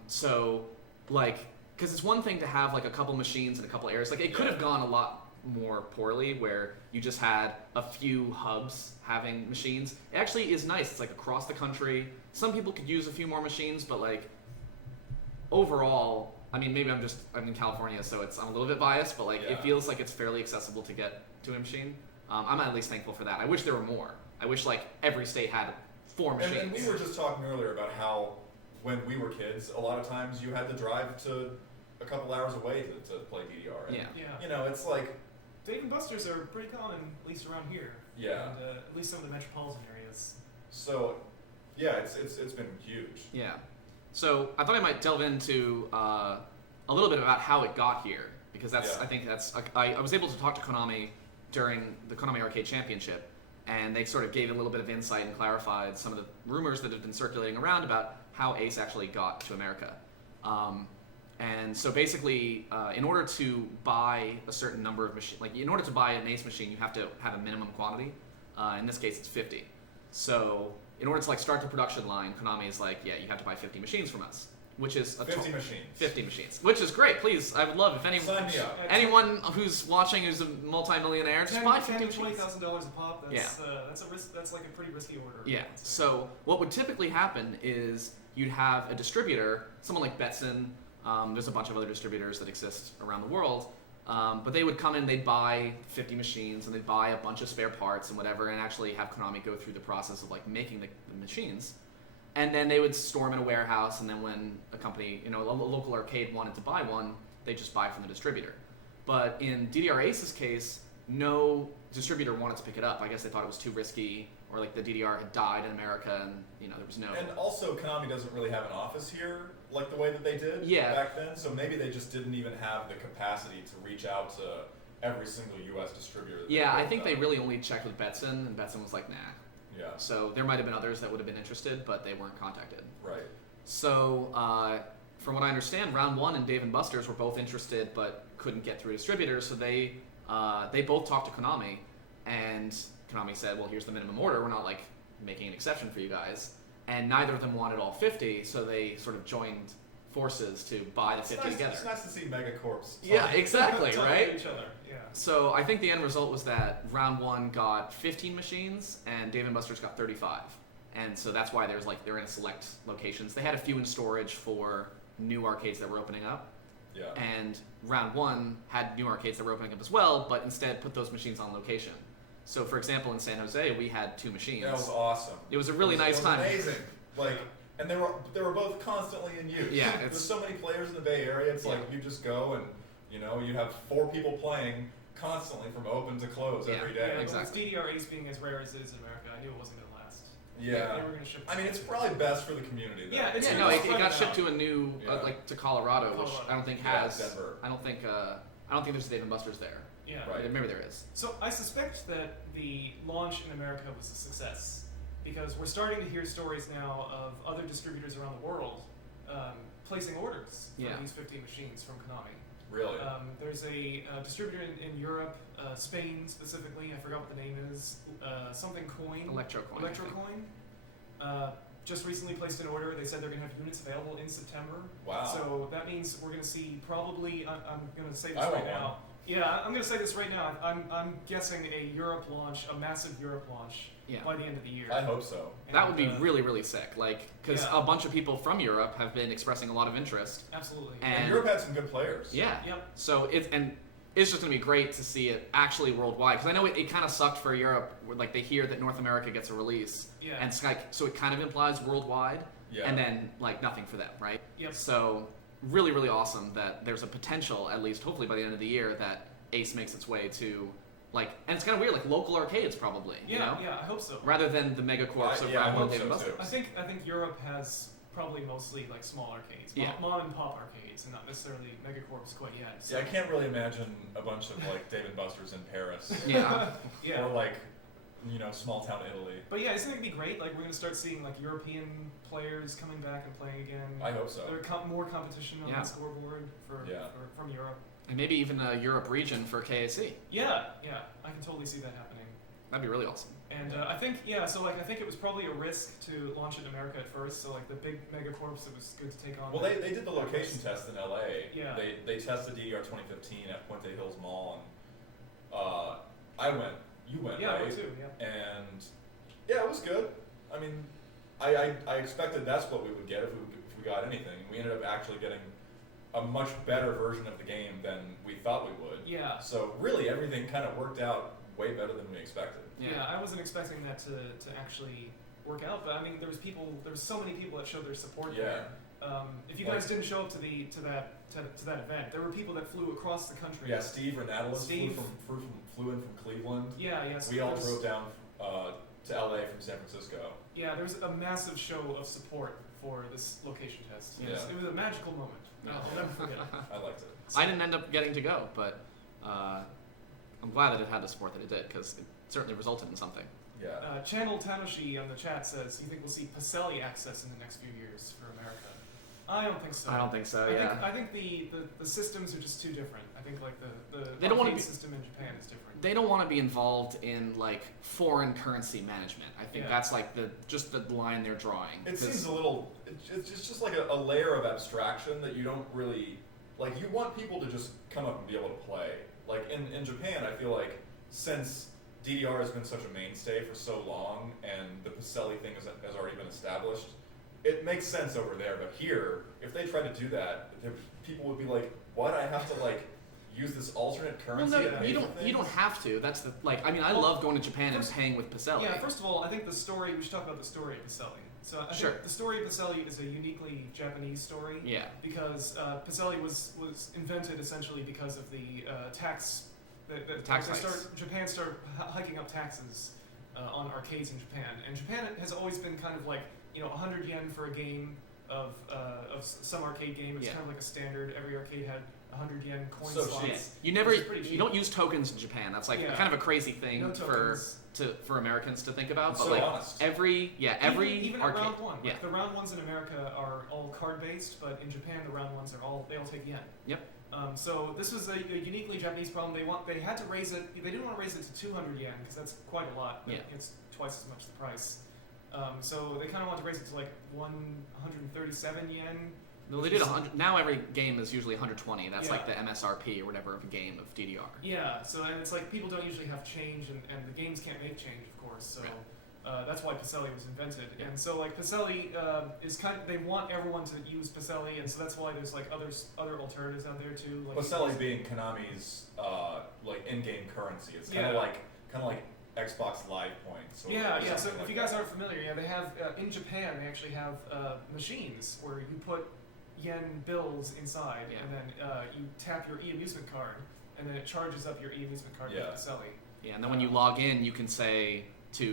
So because it's one thing to have a couple machines in a couple areas. It could Yeah. have gone a lot more poorly where you just had a few hubs having machines. It actually is nice. It's across the country. Some people could use a few more machines, but overall, I mean, maybe I'm in California, so I'm a little bit biased, but Yeah. it feels like it's fairly accessible to get to a machine. I'm at least thankful for that. I wish there were more. I wish every state had 4 machines. And we were just talking earlier about how when we were kids, a lot of times you had to drive to a couple hours away to play DDR. And, you know, it's like Dave & Buster's are pretty common, at least around here. Yeah. And at least some of the metropolitan areas. So, yeah, it's been huge. Yeah. So I thought I might delve into a little bit about how it got here, because I think that's I was able to talk to Konami during the Konami Arcade Championship, and they sort of gave a little bit of insight and clarified some of the rumors that have been circulating around about how Ace actually got to America. And so basically, in order to buy a certain number of machines, like in order to buy an Ace machine, you have to have a minimum quantity. In this case, it's 50. So in order to like start the production line, Konami is like, yeah, you have to buy 50 machines from us, which is 50 machines. 50 machines, which is great. Please, I would love if anyone who's watching who's a multi-millionaire, just buy 50 machines. $20,000 a pop. That's a risk. That's like a pretty risky order. Yeah. So what would typically happen is you'd have a distributor, someone like Betson. There's a bunch of other distributors that exist around the world, but they would come in, they'd buy 50 machines, and they'd buy a bunch of spare parts and whatever, and actually have Konami go through the process of like making the machines, and then they would store them in a warehouse, and then when a company, a local arcade wanted to buy one, they just buy from the distributor. But in DDR Ace's case, no distributor wanted to pick it up. I guess they thought it was too risky, or like the DDR had died in America, and there was no. And also, Konami doesn't really have an office here like the way that they did back then. So maybe they just didn't even have the capacity to reach out to every single U.S. distributor. I think they really only checked with Betson, and Betson was like, nah. Yeah. So there might have been others that would have been interested, but they weren't contacted. Right. So from what I understand, Round 1 and Dave & Buster's were both interested, but couldn't get through distributors. So they both talked to Konami, and Konami said, well, here's the minimum order. We're not like making an exception for you guys. And neither of them wanted all 50, so they sort of joined forces to buy the 50 together. It's nice to see megacorps. Yeah, exactly, right? Each other. Yeah. So I think the end result was that Round 1 got 15 machines, and Dave & Buster's got 35. And so that's why they're in select locations. They had a few in storage for new arcades that were opening up. Yeah. And Round 1 had new arcades that were opening up as well, but instead put those machines on location. So, for example, in San Jose, we had 2 machines. That was awesome. It was a really nice time. Amazing. And they were both constantly in use. Yeah, there's so many players in the Bay Area. It's like you just go and you have 4 people playing constantly from open to close every day. Yeah, exactly. With DDR Ace being as rare as it is in America, I knew it wasn't going to last. Yeah. They were going to ship. I mean, it's probably best for the community. Though. It got shipped to a new, to Colorado, which I don't think has. Denver. I don't think there's a Dave & Buster's there. Yeah. Right. Maybe there is. So I suspect that the launch in America was a success, because we're starting to hear stories now of other distributors around the world placing orders for these 50 machines from Konami. Really? There's a distributor in Europe, Spain specifically, I forgot what the name is, something coin. Electrocoin. Just recently placed an order. They said they're going to have units available in September. Wow. So that means we're going to see probably, I'm going to say this right right now. Yeah, I'm going to say this right now. I'm guessing a Europe launch, a massive Europe launch by the end of the year. I hope so. That would be really, really sick. Because a bunch of people from Europe have been expressing a lot of interest. Absolutely. And Europe had some good players. Yeah. Yep. So it's just going to be great to see it actually worldwide. Because I know it kind of sucked for Europe, where they hear that North America gets a release, and so it kind of implies worldwide, and then nothing for them, right? Yep. So really, really awesome that there's a potential, at least hopefully by the end of the year, that Ace makes its way to and it's kind of weird, local arcades probably. Yeah, I hope so. Rather than the megacorps of Round 1, Dave & Buster's. I think Europe has probably mostly small arcades, mom and pop arcades, and not necessarily megacorps quite yet. So. Yeah, I can't really imagine a bunch of Dave & Buster's in Paris. Yeah. Or small town Italy. But yeah, isn't it gonna be great? We're gonna start seeing European players coming back and playing again. I hope so. There's more competition on the scoreboard from Europe. And maybe even a Europe region for KAC. Yeah, I can totally see that happening. That'd be really awesome. And I think I think it was probably a risk to launch it in America at first. So the big megacorps, it was good to take on. Well, they did the location test in LA. Yeah. They tested DDR 2015 at Puente Hills Mall, and I went. You went, yeah, right? I went too. Yeah. And it was good. I mean, I expected that's what we would get if we got anything. We ended up actually getting a much better version of the game than we thought we would. Yeah. So really, everything kind of worked out way better than we expected. Yeah, I wasn't expecting that to actually work out. But I mean, there was so many people that showed their support Yeah. there. If you guys didn't show up to that event, there were people that flew across the country. Yeah, Steve Renattalis flew in from Cleveland. Yeah, yes. We all drove down to LA from San Francisco. Yeah, there was a massive show of support for this location test. Yeah. It was a magical moment. I'll never forget it. I liked it. I didn't end up getting to go, but I'm glad that it had the support that it did, because it certainly resulted in something. Yeah. Channel Tanoshi on the chat says, you think we'll see Pacelli access in the next few years for America? I don't think so. I don't think so. I think the systems are just too different. I think like the They don't wanna arcade be- system in Japan is different. They don't want to be involved in like foreign currency management. I think Yeah. that's like the line they're drawing. It 'Cause- seems a little. It's just like a layer of abstraction that you don't really like. You want people to just come up and be able to play. Like in Japan, I feel like since DDR has been such a mainstay for so long, and the Pacelli thing has already been established, it makes sense over there. But here, if they tried to do that, people would be like, "What? I have to like use this alternate Well, currency?" no, to pay you for don't. You things?" don't have to. That's the like. I mean, I Well, love going to Japan and first- paying with Pacelli. Yeah, first of all, I think the story, we should talk about the story of Pacelli. So I Sure. think the story of Pacelli is a uniquely Japanese story. Yeah. Because Pacelli was invented essentially because of the tax. Tax hikes. Japan started hiking up taxes on arcades in Japan, and Japan has always been kind of like 100 yen for a game of some arcade game. It's Yeah. kind of like a standard. Every arcade had 100 yen coin So slots. cheap. Yeah. You never. Which is pretty You cheap. don't use tokens in Japan. That's like Yeah. kind of a crazy thing No tokens. for Americans to think about. It's But so like honest. every even arcade. at round one. Yeah. Like the round ones in America are all card based, but in Japan the round ones they all take yen. Yep. So this was a uniquely Japanese problem. They had to raise it. They didn't want to raise it to 200 yen because that's quite a lot. But Yeah. it's twice as much the price. So they kind of want to raise it to like 137 yen. No, they did 100. Now every game is usually 120. That's Yeah. like the MSRP or whatever of a game of DDR. Yeah. So and it's like people don't usually have change, and the games can't make change, of course. So. Right. That's why Pacelli was invented, Yeah. and so like Pacelli is they want everyone to use Pacelli, and so that's why there's like other alternatives out there too. Like Pacelli being Konami's like in-game currency. It's kind of Yeah. like Xbox Live points. Or Yeah. So something if like you guys that. aren't familiar, they have in Japan they actually have machines where you put yen bills inside, Yeah. and then you tap your e-amusement card, and then it charges up your e-amusement card Yeah. with Pacelli. Yeah, and then when you log in, you can say to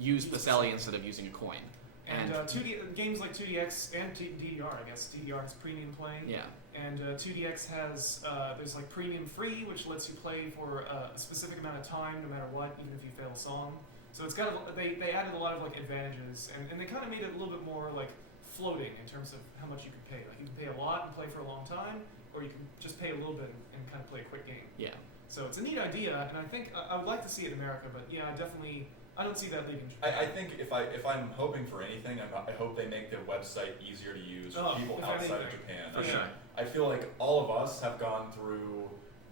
use Use Pacelli Pacelli. instead of using a coin. And 2D games like 2DX and DDR, I guess DDR has premium playing. Yeah. And 2DX has there's like premium free, which lets you play for a specific amount of time, no matter what, even if you fail a song. So it's got they added a lot of like advantages, and they kind of made it a little bit more like floating in terms of how much you can pay. Like you can pay a lot and play for a long time, or you can just pay a little bit and kind of play a quick game. Yeah. So it's a neat idea, and I think I would like to see it in America, but yeah, definitely I don't see that leaving Japan. I think if I'm hoping for anything, I hope they make their website easier to use for people if outside of anything. Japan. For I mean, sure. I feel like all of us have gone through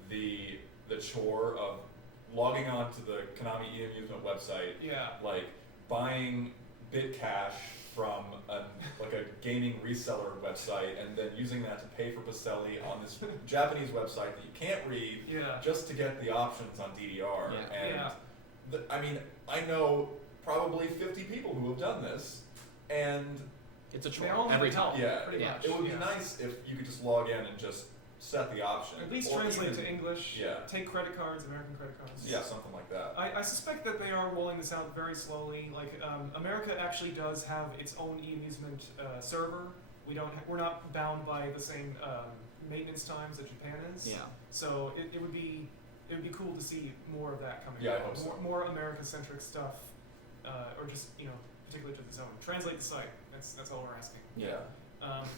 the chore of logging on to the Konami e-amusement website, Yeah. like buying BitCash from a gaming reseller website, and then using that to pay for Pacelli on this Japanese website that you can't read, Yeah. just to get the options on DDR. Yeah. And Yeah. I mean, I know probably 50 people who have done this, and It's a They all chore need every help, time. yeah, pretty yeah. much. it would be yeah. nice if you could just log in and just set the option. At least or translate even- to English. Yeah. Take credit cards, American credit cards. Yeah, something like that. I suspect that they are rolling this out very slowly. Like America actually does have its own e-amusement server. We're not bound by the same maintenance times that Japan is. Yeah. So it would be cool to see more of that coming. Yeah, I out. hope so. More America-centric stuff, or just particular to the zone. Translate the site. That's all we're asking. Yeah.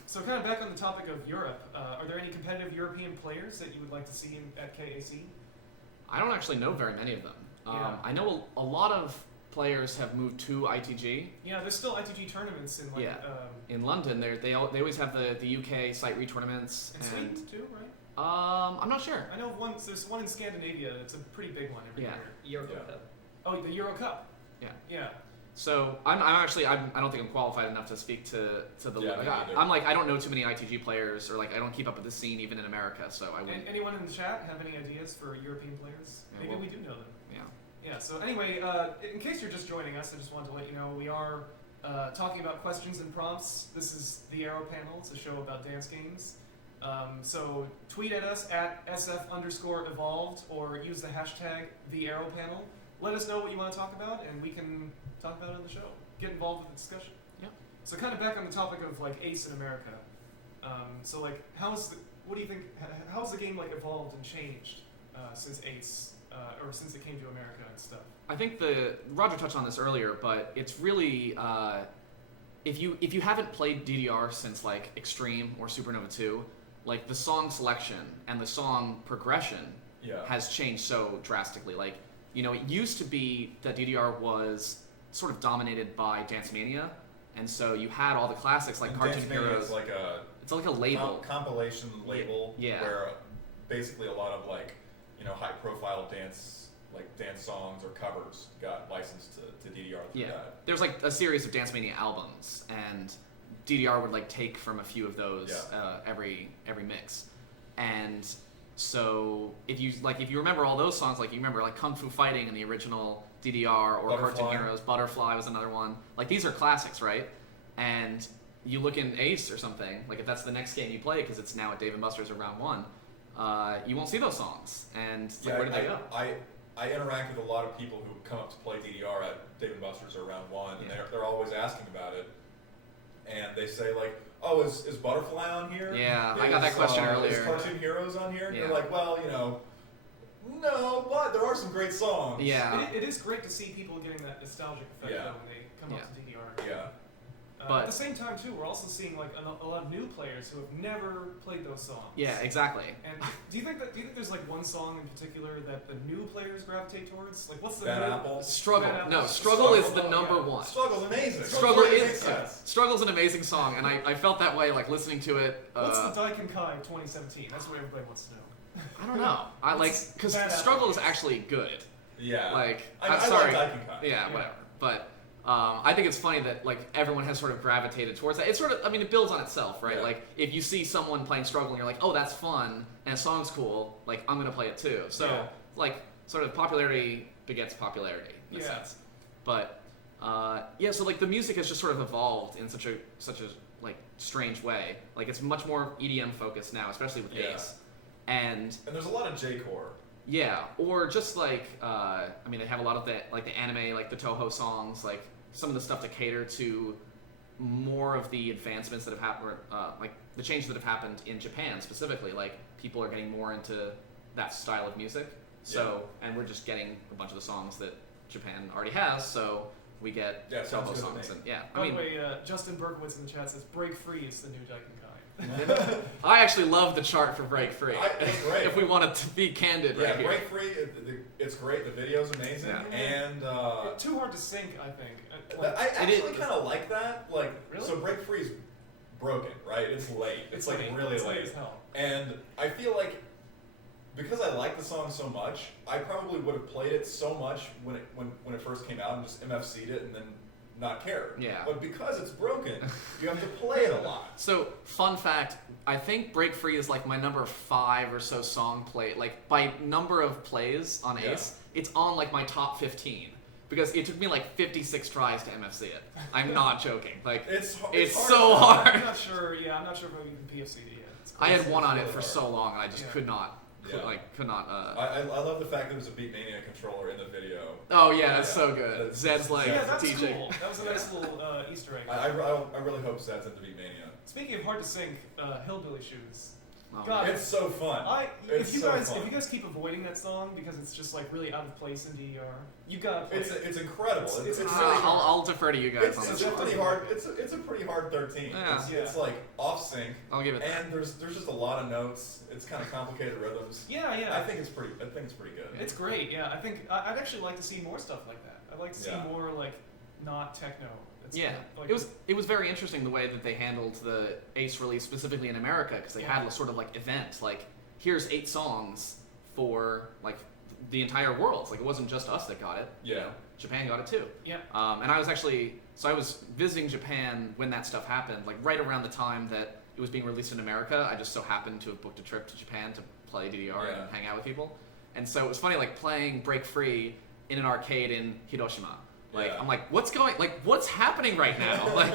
So kind of back on the topic of Europe, are there any competitive European players that you would like to see at KAC? I don't actually know very many of them. Yeah. I know a lot of players have moved to ITG. Yeah, there's still ITG tournaments in like Yeah. In London, they always have the UK site re-tournaments. and Sweden too, right? I'm not sure. I know there's one in Scandinavia. It's a pretty big one every Yeah. year. Euro Yeah. Cup. Oh, the Euro Cup. Yeah. Yeah. So I don't think I'm qualified enough to speak to the. Yeah, me like, neither. I'm like I don't know too many ITG players, or like I don't keep up with the scene even in America. So I wouldn't. Anyone in the chat have any ideas for European players? Yeah, Maybe well- we do know them. Yeah. Yeah. So anyway, in case you're just joining us, I just wanted to let you know we are talking about questions and prompts. This is the Arrow Panel. It's a show about dance games. So tweet at us at SF_evolved or use the hashtag the Arrow Panel. Let us know what you want to talk about, and we can talk about it on the show. Get involved with the discussion. Yep. So kind of back on the topic of like Ace in America. So like, what do you think? How has the game like evolved and changed since Ace, or since it came to America and stuff? I think Roger touched on this earlier, but it's really if you haven't played DDR since like Extreme or Supernova 2, like the song selection and the song progression has changed so drastically. Like, you know, it used to be that DDR was sort of dominated by Dance Mania, and so you had all the classics like Cartoon Dance Mania Heroes. is like a It's like a label. compilation label Yeah. where basically a lot of like, you know, high profile dance songs or covers got licensed to DDR through that. There's like a series of Dance Mania albums, and DDR would like take from a few of those every mix. And so if you remember all those songs, like you remember like Kung Fu Fighting in the original DDR, or Butterfly. Cartoon Heroes, Butterfly was another one. Like these are classics, right? And you look in Ace or something, like if that's the next game you play, because it's now at Dave & Buster's or Round 1, you won't see those songs. And it's like, where did they go? I interact with a lot of people who come up to play DDR at Dave & Buster's or Round 1, and they're always asking about it. And they say like, oh, is Butterfly on here? Yeah, I got that question earlier. Is Cartoon Heroes on here? Yeah. You're like, well, you know, no, but there are some great songs. Yeah. It is great to see people getting that nostalgic effect though, when they come up to DDR. Yeah. At the same time, too, we're also seeing like a lot of new players who have never played those songs. Yeah, exactly. And do you think there's like one song in particular that the new players gravitate towards? Like, what's the Bad new Apple? Struggle. Bad No, Apple. Struggle is the number one. Struggle's amazing. Struggle's an amazing song, and I felt that way like listening to it. What's the Daiken Kai 2017? That's what everybody wants to know. I don't know. I like because Bad Apple. Struggle is actually good. Yeah. Like I sorry. like Daiken Kai. Yeah, whatever. But I think it's funny that like everyone has sort of gravitated towards that. It's sort of, I mean, it builds on itself, right? Yeah. Like if you see someone playing Struggle and you're like, oh, that's fun, and a song's cool, like I'm gonna play it too. So like sort of popularity begets popularity in a sense. But so like the music has just sort of evolved in such a like strange way. Like it's much more EDM focused now, especially with Ace. And there's a lot of J-core. Yeah, or just like I mean, they have a lot of the anime, like the Toho songs, like some of the stuff to cater to more of the advancements that have happened, like the changes that have happened in Japan specifically. Like people are getting more into that style of music. So, and we're just getting a bunch of the songs that Japan already has. So we get Toho songs, and By the way, Justin Berkowitz in the chat says "Break Free" is the new Daiken Kai. I actually love the chart for Break Free. It's great. If we wanted to be candid, right here. Break Free, it's great. The video's amazing, and too hard to sync, I think. I actually kind of like that. Like, really? So Break Free is broken, right? It's late. It's like late. really It's late. late as hell. And I feel like because I like the song so much, I probably would have played it so much when it first came out and just MFC'd it and then not care. Yeah. But because it's broken, you have to play it a lot. So, fun fact, I think Break Free is like my number 5 or so song play. Like, by number of plays on Ace, it's on like my top 15. Because it took me like 56 tries to MFC it. I'm not joking. Like, it's so hard. I'm not sure if I even PFC'd it yet. I had one on it for so long, and I just could not. I love the fact that there's a Beatmania controller in the video. Oh yeah, that's so good. Zed's like that's teaching. cool. That was a nice little Easter egg. I really hope Zed's into Beatmania. Speaking of hard to sync, Hillbilly Shoes. Oh, God, it's so fun. If you guys keep avoiding that song because it's just like really out of place in DDR, you gotta play it. It's incredible. It's really I'll defer to you guys on it's this. a pretty hard. It's a pretty hard 13. Yeah. It's like off sync. I'll give it that. And there's just a lot of notes. It's kind of complicated rhythms. Yeah. I think it's pretty good. It's great. Yeah, I think I'd actually like to see more stuff like that. I'd like to see more like not techno. It was very interesting the way that they handled the Ace release specifically in America, because they had a sort of like event, like here's 8 songs for like the entire world. Like it wasn't just us that got it. Yeah. You know, Japan got it too. Yeah. And I was visiting Japan when that stuff happened, like right around the time that it was being released in America. I just so happened to have booked a trip to Japan to play DDR and hang out with people. And so it was funny, like playing Break Free in an arcade in Hiroshima. Like, Yeah. I'm like, what's happening right now? Like,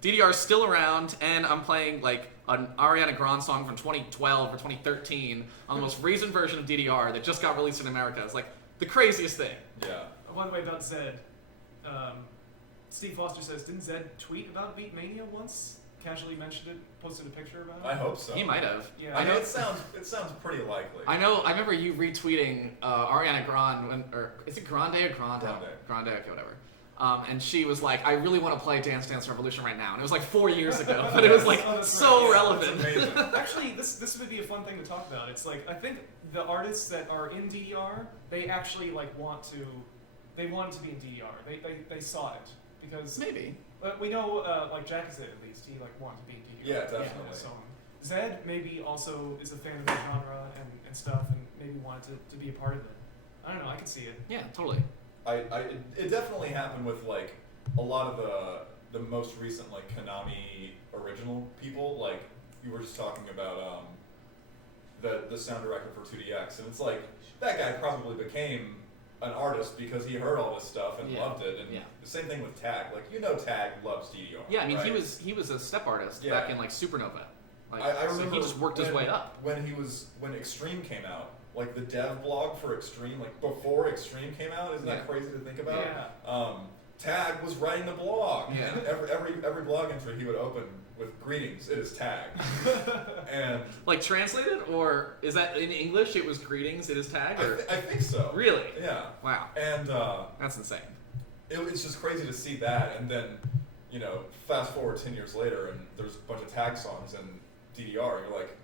DDR's still around, and I'm playing like an Ariana Grande song from 2012 or 2013 on the most recent version of DDR that just got released in America. It's like the craziest thing. Yeah. By the way, about Zed, Steve Foster says, didn't Zed tweet about Beatmania once? Casually mentioned it, posted a picture about it? I hope so. He might have. Yeah. I know it sounds pretty likely. I remember you retweeting Ariana Grande, or is it Grande or Grande? Grande, okay, whatever. And she was like, I really want to play Dance Dance Revolution right now. And it was like 4 years ago, but it was like so relevant. That's amazing. Actually, this would be a fun thing to talk about. It's like, I think the artists that are in DDR, they actually like wanted to be in DDR. They saw it because Maybe. we know like Jack is it at least. He like wanted to be in DDR. Yeah, definitely. So Zed maybe also is a fan of the genre and stuff, and maybe wanted to be a part of it. I don't know. I can see it. Yeah, totally. It definitely happened with like a lot of the most recent like Konami original people. Like you were just talking about the sound director for 2DX, and it's like that guy probably became an artist because he heard all this stuff and loved it. And the same thing with Tag. Like Tag loves DDR. Yeah, I mean right? he was a step artist Yeah. back in like Supernova. Like, I so remember he just worked his way up. when Extreme came out. Like the dev blog for Extreme, like before Extreme came out, isn't that crazy to think about? Yeah. Tag was writing the blog. Yeah. And every blog entry he would open with greetings. It is Tag. And Like translated, or is that in English? It was greetings. It is Tag. Or I think so. really? Yeah. Wow. And That's insane. it's just crazy to see that, and then fast forward 10 years later, and there's a bunch of Tag songs in DDR. And you're like,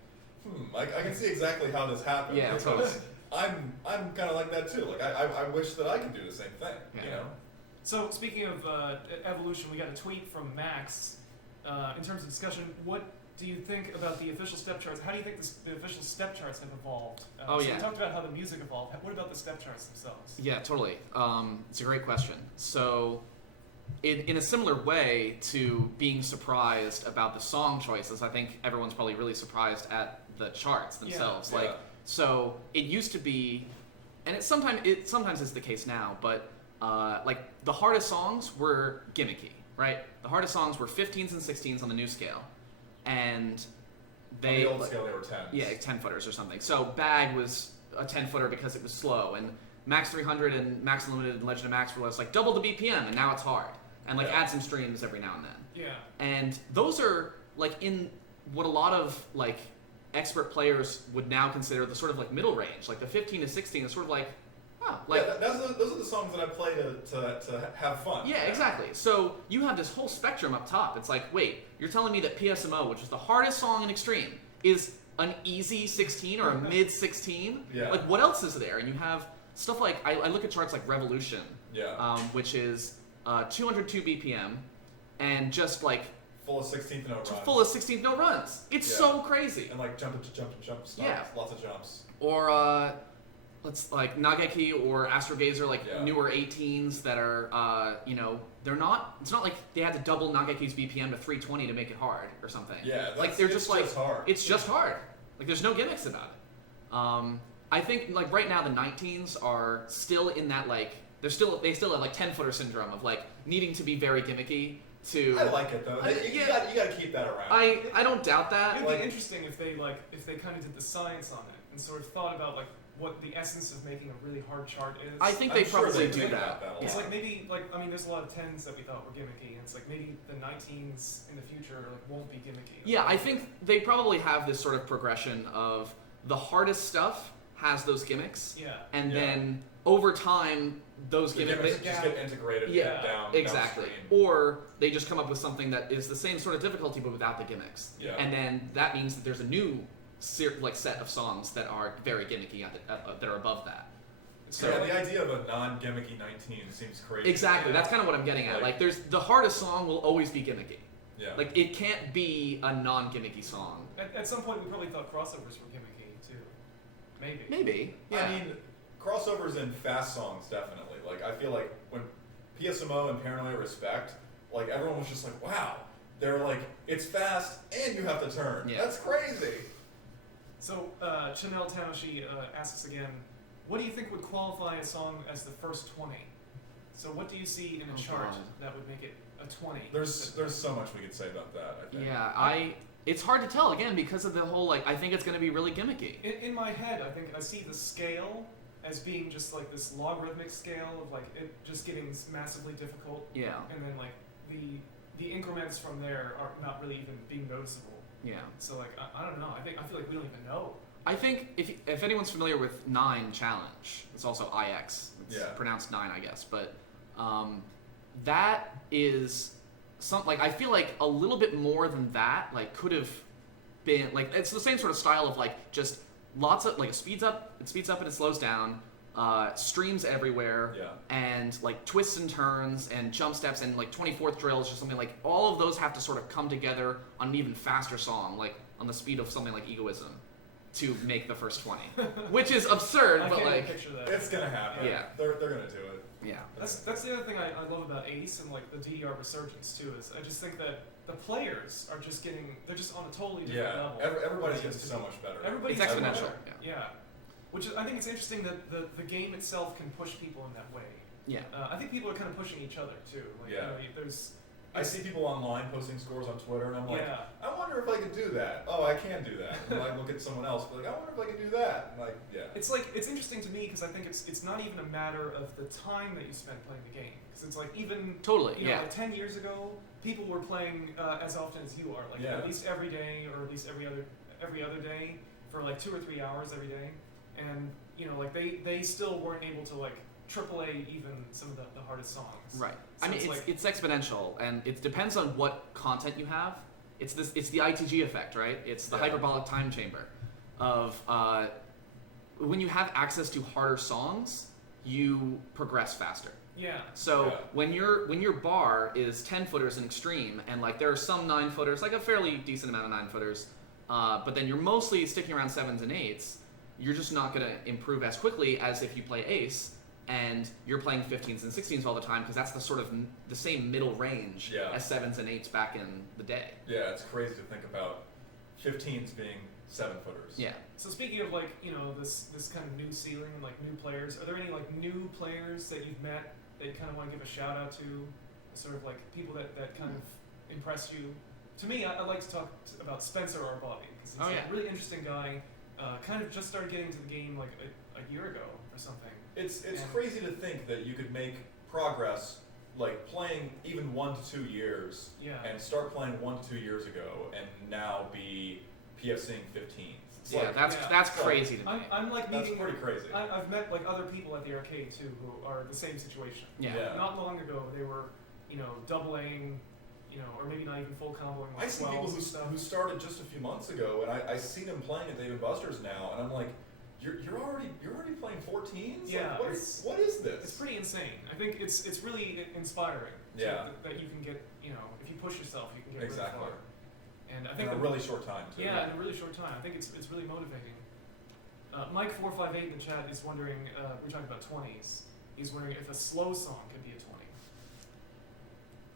I can see exactly how this happened. Yeah, because totally. I'm kind of like that too. Like I wish that I could do the same thing. Yeah. So speaking of evolution, we got a tweet from Max. In terms of discussion, what do you think about the official step charts? How do you think the official step charts have evolved? So we talked about how the music evolved. What about the step charts themselves? Yeah, totally. It's a great question. So, in a similar way to being surprised about the song choices, I think everyone's probably really surprised at the charts themselves. Yeah. Like, so it used to be, and it sometimes is the case now, but like the hardest songs were gimmicky, right? The hardest songs were 15s and 16s on the new scale, and On the old scale, they were 10s. Yeah, 10 footers or something. So Bag was a 10 footer because it was slow, and Max 300 and Max Unlimited and Legend of Max were less like double the BPM, and now it's hard, and like add some streams every now and then. Yeah. And those are like in what a lot of like expert players would now consider the sort of like middle range. Like the 15 to 16 is sort of like, oh, like those are the songs that I play to have fun. yeah, exactly. So you have this whole spectrum up top. It's like, wait, you're telling me that PSMO, which is the hardest song in Extreme, is an easy 16 or a mid 16? Yeah. Like what else is there? And you have stuff like I look at charts like Revolution, which is 202 BPM, and just like full of 16th note runs. Full of 16th note runs. It's so crazy. And like jump stops. Yeah. Lots of jumps. Or let's like Nageki or Astrogazer, like newer 18s that are they're not. It's not like they had to double Nageki's BPM to 320 to make it hard or something. Yeah, like they're just like hard. It's just hard. Like there's no gimmicks about it. I think like right now the 19s are still in that like they still have like 10-footer syndrome of like needing to be very gimmicky. I like it though. You got to keep that around. I don't doubt that. It would be interesting if they kind of did the science on it and sort of thought about like what the essence of making a really hard chart is. I think they probably do that. It's like maybe there's a lot of 10s that we thought were gimmicky, and it's like maybe the 19s in the future like won't be gimmicky. Yeah, I think they probably have this sort of progression of the hardest stuff has those gimmicks. Yeah. And then over time those gimmicks just get integrated down. Exactly. Downstream. Or they just come up with something that is the same sort of difficulty but without the gimmicks. Yeah. And then that means that there's a new set of songs that are very gimmicky that are above that. So the idea of a non-gimmicky 19 seems crazy. Exactly. That's kind of what I'm getting at. Like there's the hardest song will always be gimmicky. Yeah. Like it can't be a non-gimmicky song. At some point we probably thought crossovers were gimmicky too. Maybe. Yeah. I mean, crossovers in fast songs definitely. Like I feel like when PSMO and Paranoia Respect, like everyone was just like, wow, they're like it's fast and you have to turn. Yeah. That's crazy. So Chanel Tanoshi asks again, what do you think would qualify a song as the first 20? So what do you see in a Oh, chart God. that would make it a 20? There's so much we could say about that. I think. Yeah, it's hard to tell again because of the whole like I think it's going to be really gimmicky. In my head, I think I see the scale as being just like this logarithmic scale of like it just getting massively difficult, Yeah, and then like the increments from there are not really even being noticeable. yeah. So like I don't know. I feel like we don't even know. I think if anyone's familiar with 9 challenge, it's also IX. It's Yeah. pronounced 9, I guess, but that is like I feel like a little bit more than that like could have been like it's the same sort of style of like just lots of like it speeds up and it slows down, streams everywhere, Yeah. and like twists and turns and jump steps and like 24th drills or something. Like all of those have to sort of come together on an even faster song, like on the speed of something like Egoism, to make the first 20, which is absurd, I but can't even like picture that. It's gonna happen. Yeah. They're gonna do it. yeah. That's the other thing I love about Ace and like the DDR resurgence too is I just think that the players are just they're just on a totally different Yeah. level. Everybody's than they getting used to so be. much better. Everybody's It's so much exponential. better. Yeah. Which is, I think it's interesting that the game itself can push people in that way. Yeah. I think people are kind of pushing each other too. Like, Yeah. There's. I see people online posting scores on Twitter, and I'm like, Yeah. I wonder if I could do that. Oh, I can do that. And I look at someone else, like, I wonder if I can do that. And like, yeah. It's interesting to me because I think it's not even a matter of the time that you spend playing the game because it's like even Totally. you know, Yeah. like 10 years ago people were playing as often as you are, like Yeah. at least every day or at least every other day for like 2 or 3 hours every day, and you know like they still weren't able to like AAA even some of the hardest songs. Right. So I mean, it's exponential, and it depends on what content you have. It's the ITG effect, right? It's the Yeah. hyperbolic time chamber of when you have access to harder songs, you progress faster. Yeah. So Yeah. when your bar is 10 footers in extreme, and like there are some 9 footers, like a fairly decent amount of 9 footers, but then you're mostly sticking around 7s and 8s, you're just not going to improve as quickly as if you play Ace and you're playing 15s and 16s all the time, because that's the sort of the same middle range Yeah. as 7s and 8s back in the day. Yeah, it's crazy to think about 15s being 7-footers. Yeah. So speaking of like you know this kind of new ceiling and like new players, are there any like new players that you've met that you kind of want to give a shout out to, sort of like people that kind of impressed you? To me, I'd like to talk about Spencer Arbati because he's Oh, a yeah. really interesting guy. Kind of just started getting to the game like a year ago or something. It's And- crazy to think that you could make progress like playing even 1 to 2 years Yeah. and start playing 1 to 2 years ago and now be PFCing 15s. It's Yeah, like, that's yeah. crazy to me. I'm like that's meeting. pretty crazy. I've met like other people at the arcade too who are the same situation. Yeah. Yeah. Not long ago, they were, you know, doubling, you know, or maybe not even full comboing. Like I see people 12s and stuff. who started just a few months ago, and I see them playing at Dave & Buster's now, and I'm like, you're already playing 14s? Yeah, Like, what is this? It's pretty insane. I think it's really inspiring. Yeah. That you can get, you know, if you push yourself, you can get Exactly. really far. And I in think a really short time too. yeah, in a really short time. I think it's really motivating. Mike458 in the chat is wondering. We're talking about 20s. He's wondering if a slow song could be a 20.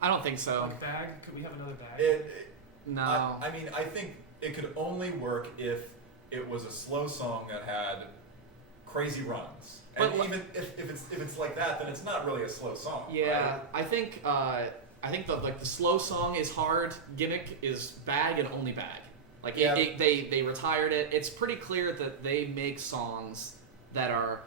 I don't think so. Like bag? Could we have another bag? No. I mean, I think it could only work if it was a slow song that had crazy runs. And But even if it's like that, then it's not really a slow song. Yeah, right? I think the slow song is hard. Gimmick is bag and only bag. Like Yeah. they retired it. It's pretty clear that they make songs that are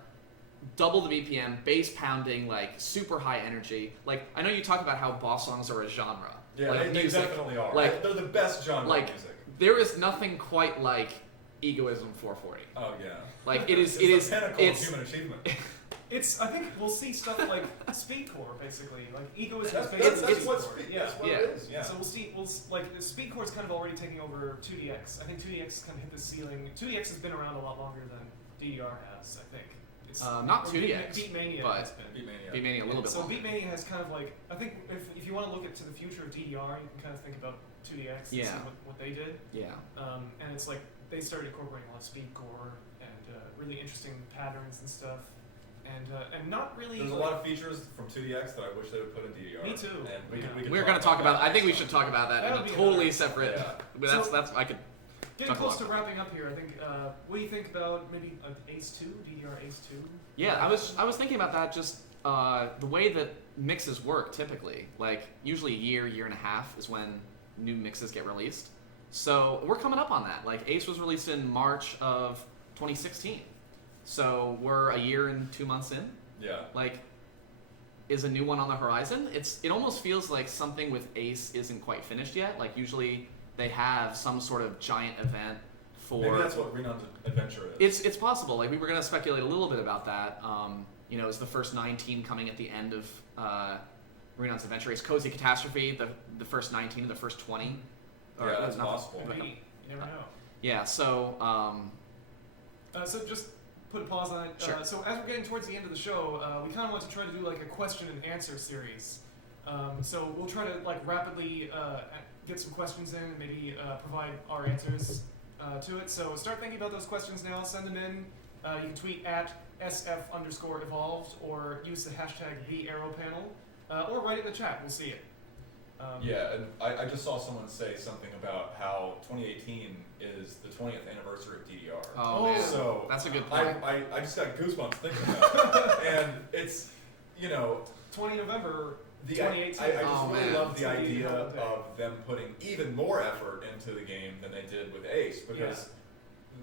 double the BPM, bass pounding, like super high energy. Like I know you talk about how boss songs are a genre. Yeah, like they music. definitely are. Like- They're the best genre like- of music. There is nothing quite like Egoism 440. Oh yeah. Like it is. It's It the is. pinnacle It's of human achievement. I think we'll see stuff like speedcore, basically. Like Egoism is That's basically what speedcore. that's what Yeah. it is. Yeah. So like the speedcore is kind of already taking over 2DX. I think 2DX kind of hit the ceiling. 2DX has been around a lot longer than DDR has. I think. It's, Not or 2DX, Beatmania but has been. Beatmania. Beatmania a little bit So longer. Beatmania has kind of like I think if you want to look to the future of DDR, you can kind of think about 2DX and Yeah. see what they did. Yeah. And it's like they started incorporating a lot of speedcore and really interesting patterns and stuff, and not really. There's a like, lot of features from 2DX that I wish they would put in DDR. Me too. And we Yeah. could We're gonna talk about. I think we next should time. talk about that That in would a be totally another- separate. Yeah. But So- that's I could. Getting talk a close lot. to wrapping up here, I think. What do you think about maybe Ace 2, DDR Ace 2? Yeah, I was thinking about that. Just the way that mixes work typically, like usually a year and a half is when new mixes get released. So we're coming up on that. Like Ace was released in March of 2016. So we're a year and 2 months in. Yeah. Like, is a new one on the horizon? It almost feels like something with Ace isn't quite finished yet. Like usually they have some sort of giant event for. Maybe that's what Renon's adventure is. It's possible. Like we were gonna speculate a little bit about that. Is the first 19 coming at the end of Renon's adventure? Is Cosy Catastrophe the first 19 of the first 20? Yeah, that's possible. Maybe. You never know. Yeah. So. So just put a pause on it. Sure. So as we're getting towards the end of the show, we kind of want to try to do like a question and answer series. So we'll try to like rapidly get some questions in and maybe provide our answers to it. So start thinking about those questions now. Send them in. You can tweet at SF_evolved or use the hashtag #TheArrowPanel or write it in the chat. We'll see it. Yeah, and I just saw someone say something about how 2018 is the 20th anniversary of DDR. Oh, man. So That's a good point. I just got goosebumps thinking about it. And it's, 20 November I 2018. just really love the idea of them putting even more effort into the game than they did with Ace, because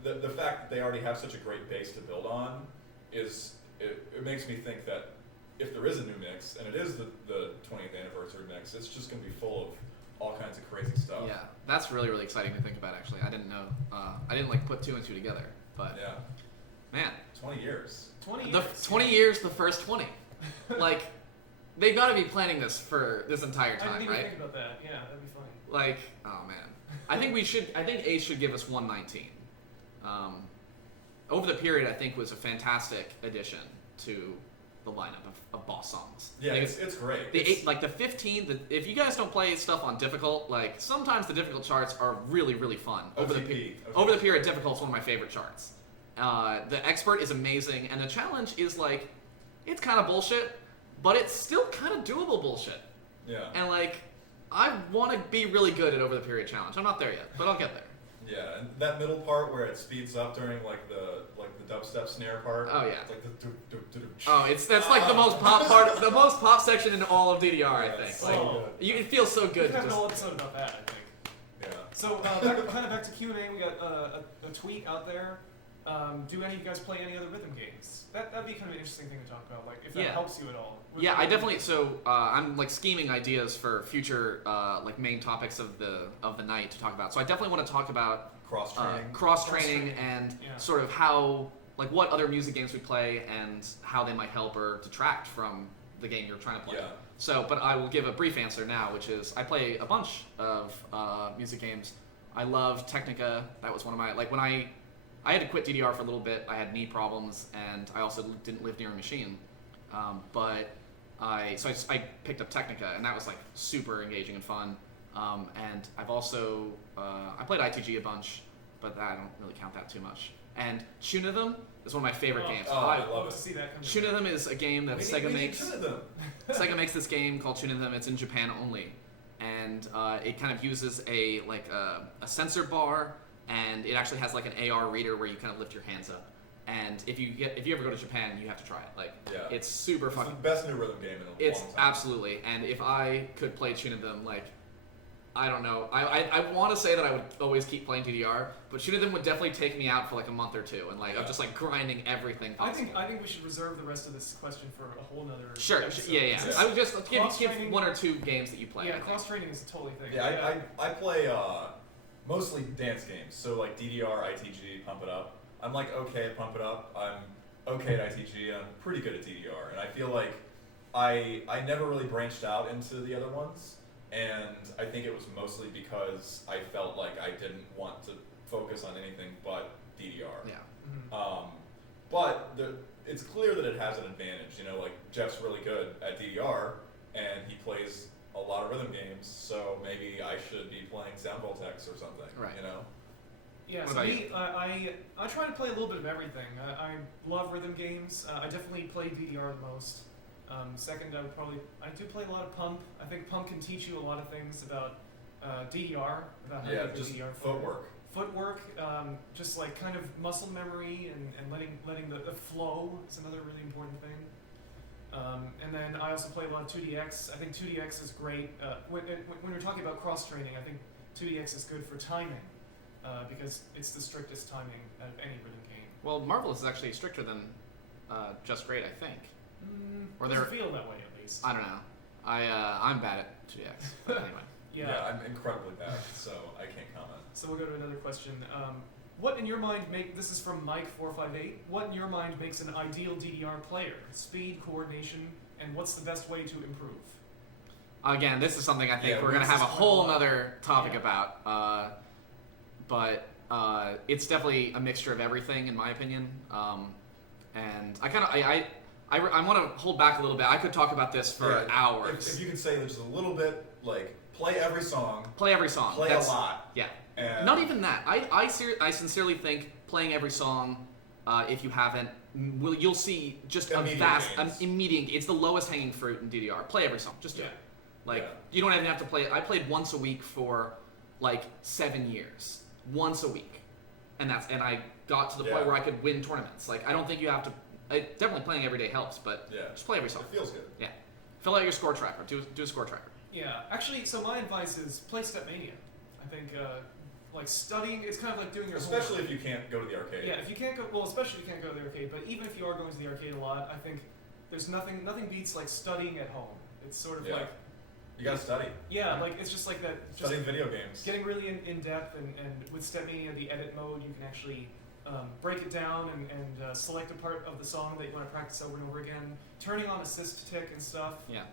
the fact that they already have such a great base to build on it makes me think that if there is a new mix, and it is the 20th anniversary mix, it's just going to be full of all kinds of crazy stuff. Yeah, that's really, really exciting to think about, actually. I didn't know. I didn't, put two and two together. But, Yeah. man. 20 years. 20 The years. 20 years, the first 20. They've got to be planning this for this entire I time, didn't even right? think about that. Yeah, that'd be funny. Oh, man. I think Ace should give us 119. Over the Period, I think, was a fantastic addition to the lineup of boss songs. Yeah, it's great. The 15. If you guys don't play stuff on difficult, sometimes the difficult charts are really, really fun. Over the Period, difficult is one of my favorite charts. The Expert is amazing, and the challenge is it's kind of bullshit, but it's still kind of doable bullshit. Yeah. And I want to be really good at Over the Period challenge. I'm not there yet, but I'll get there. Yeah, and that middle part where it speeds up during the dubstep snare part. Oh yeah. It's That's the most pop part, the most pop section in all of DDR, I think. So good. It feels so good. We have a whole episode about that, I think. Yeah. So back to Q&A. We got a tweet out there. Do any of you guys play any other rhythm games? That'd be kind of an interesting thing to talk about. If that helps you at all. Yeah, I definitely. So I'm scheming ideas for future main topics of the night to talk about. So I definitely want to talk about cross training and sort of how what other music games we play and how they might help or detract from the game you're trying to play. Yeah. So, but I will give a brief answer now, which is I play a bunch of music games. I love Technica. That was one of my when I had to quit DDR for a little bit. I had knee problems, and I also didn't live near a machine. But I picked up Technica, and that was super engaging and fun. And I've also I played ITG a bunch, but I don't really count that too much. And Tunithm is one of my favorite games. I love to it. see that. Tunithm is a game that Sega makes. Tunithm. Sega makes this game called Tunithm. It's in Japan only, and it kind of uses a sensor bar, and it actually has an AR reader where you kind of lift your hands up. And if you ever go to Japan, you have to try it. It's super It's fucking. the best new rhythm game in a long time. It's absolutely. And if I could play Tunithm, I don't know. I want to say that I would always keep playing DDR, but Tunithm would definitely take me out for a month or two, and of just grinding everything possible. I think we should reserve the rest of this question for a whole nother. Sure. episode. Yeah. I would just give one or two games that you play. Yeah, cross training is a totally thing. Yeah, I play mostly dance games, so DDR, ITG, Pump It Up. I'm okay at Pump It Up. I'm okay at ITG. I'm pretty good at DDR, and I feel I never really branched out into the other ones. And I think it was mostly because I felt I didn't want to focus on anything but DDR. Yeah. Mm-hmm. But it's clear that it has an advantage. Jeff's really good at DDR, and he plays a lot of rhythm games, so maybe I should be playing Sound Voltex or something. Right. Yeah, What so about me, I try to play a little bit of everything. I love rhythm games. I definitely play DDR the most. Second, I do play a lot of Pump. I think Pump can teach you a lot of things about DDR, about how to get just DDR footwork. Footwork, just kind of muscle memory and letting the flow is another really important thing. And then I also play a lot of 2DX. I think 2DX is great. When we're talking about cross-training, I think 2DX is good for timing because it's the strictest timing of any rhythm game. Well, Marvelous is actually stricter than Just Great, I think. Or doesn't feel that way, at least. I don't know. I'm bad at 2DX, but anyway. Yeah. I'm incredibly bad, so I can't comment. So we'll go to another question. What in your mind this is from Mike458, what in your mind makes an ideal DDR player? Speed, coordination, and what's the best way to improve? Again, this is something I think Yeah, we're going to this have a is whole quite a lot. other topic Yeah. about. But it's definitely a mixture of everything, in my opinion. And I kind of, I want to hold back a little bit. I could talk about this for hours. If you can say just a little bit, like, play every song. Play every song. Play a lot. Yeah. And Not even that. I sincerely think playing every song, if you haven't, you'll see just Immediate a vast, gains. immediate. It's the lowest hanging fruit in DDR. Play every song. Just do Yeah. it. Like Yeah. you don't even have to play. I played once a week for like 7 years. Once a week, and I got to the Yeah. point where I could win tournaments. Like I don't think you have to. Definitely playing every day helps, but Yeah. just play every song. It feels good. Yeah. Fill out your score tracker. Do a score tracker. Yeah, actually, so my advice is play Stepmania. I think, like, studying, it's kind of like doing your Especially homework. if you can't go to the arcade. Yeah, if you can't go, well, especially if you can't go to the arcade, but even if you are going to the arcade a lot, I think there's nothing beats, like, studying at home. It's sort of Yeah. like, You gotta study. yeah, like, it's just like that, just Studying video games. getting really in depth, and with Stepmania, the edit mode, you can actually break it down and select a part of the song that you want to practice over and over again. Turning on assist tick and stuff. Yeah.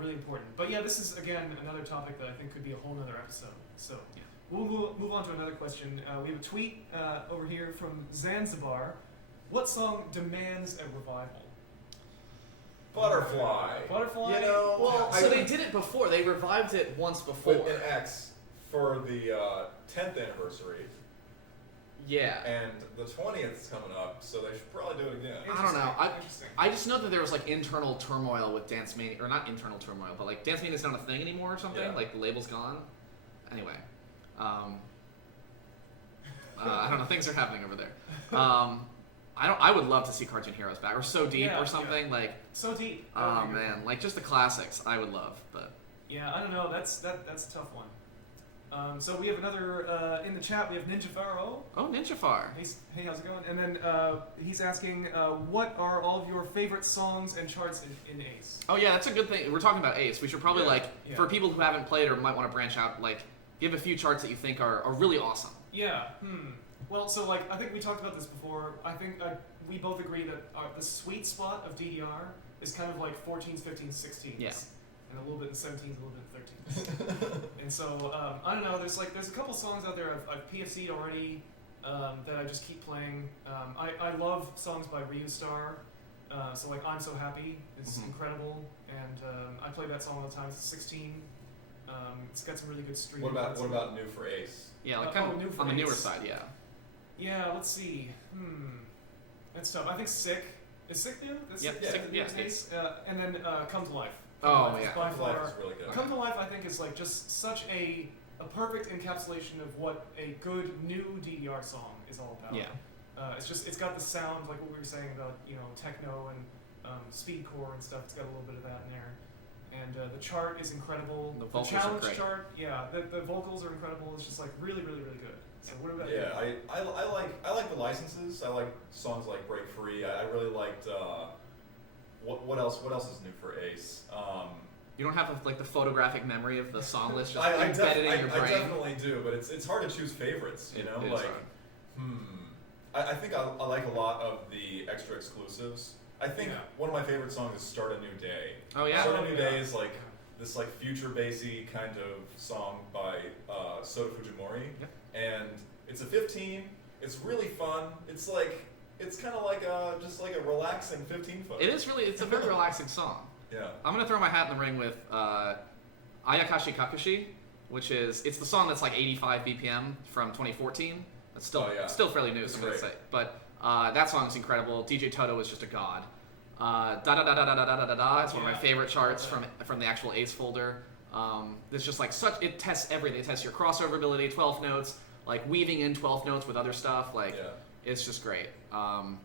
Really important. But yeah, this is, again, another topic that I think could be a whole nother episode. So Yeah. we'll move on to another question. We have a tweet over here from Zanzibar. What song demands a revival? Butterfly. Butterfly? You know, Well, I so they think- did it before. They revived it once before. With an X for the 10th anniversary, Yeah. and the 20th is coming up, so they should probably do it again. I don't know. Interesting. I just know that there was like internal turmoil with Dance Mania, or not internal turmoil, but like Dance Mania is not a thing anymore or something. Yeah. Like the label's gone. Anyway, I don't know. Things are happening over there. I would love to see Cartoon Heroes back, or So Deep, Yeah, or something like. So deep. Oh man, like just the classics. I would love, but Yeah, I don't know. That's a tough one. So we have another in the chat. We have Ninja Pharaoh. oh, Ninja Far. Hey, how's it going? And then he's asking, what are all of your favorite songs and charts in Ace? Oh yeah, that's a good thing. We're talking about Ace. We should probably Yeah. for people who haven't played or might want to branch out, like give a few charts that you think are really awesome. Yeah. Well, so like I think we talked about this before. I think we both agree that the sweet spot of DDR is kind of like 14s, 15s, 16s. Yeah. And a little bit in 17s, a little bit in 13s. And so I don't know. There's a couple songs out there I've PFC'd already that I just keep playing. I love songs by Ryu Star. So like I'm So Happy is Mhm. incredible, and I play that song all the time. It's 16. It's got some really good streams. What about New for Ace? Yeah, like Oh, kind New of for on the newer Ace. side. Yeah. Yeah, let's see. That's tough. I think Sick. Is Sick new? That's Yep, Sick, Sick, Sick yeah, new Ace. And then Come to Life. Oh, Come to Life yeah. is by Life far. is really good. Come to Life, I think, is like just such a perfect encapsulation of what a good new DDR song is all about. Yeah. It's got the sound, like what we were saying about, techno and speedcore and stuff. It's got a little bit of that in there. And the chart is incredible. The vocals are challenge great. chart, yeah, the vocals are incredible. It's just like really, really, really good. So what about Yeah, you? I like the licenses. I like songs like Break Free. I really liked what else is new for Ace? You don't have like the photographic memory of the song list just I embedded in your I brain. definitely do, but it's hard to choose favorites. You know, It is like hard. I think I like a lot of the extra exclusives. I think Yeah. one of my favorite songs is Start a New Day. Oh yeah. Start a New yeah. Day is like this like future bassy kind of song by Sota Fujimori, Yep. and it's a 15. It's really fun. It's kind of like just like a relaxing 15 foot. It's a very relaxing song. Yeah. I'm gonna throw my hat in the ring with Ayakashi Kakashi, which it's the song that's like 85 BPM from 2014. That's still Oh, yeah. still fairly new, It's so I'm gonna great. say. But that song is incredible. DJ Toto is just a god. Da da da da da da da da da. It's one of my Yeah. favorite charts from the actual Ace folder. It's just like it tests everything. It tests your crossover ability, 12 notes, like weaving in 12 notes with other stuff. Like Yeah. it's just great. Trying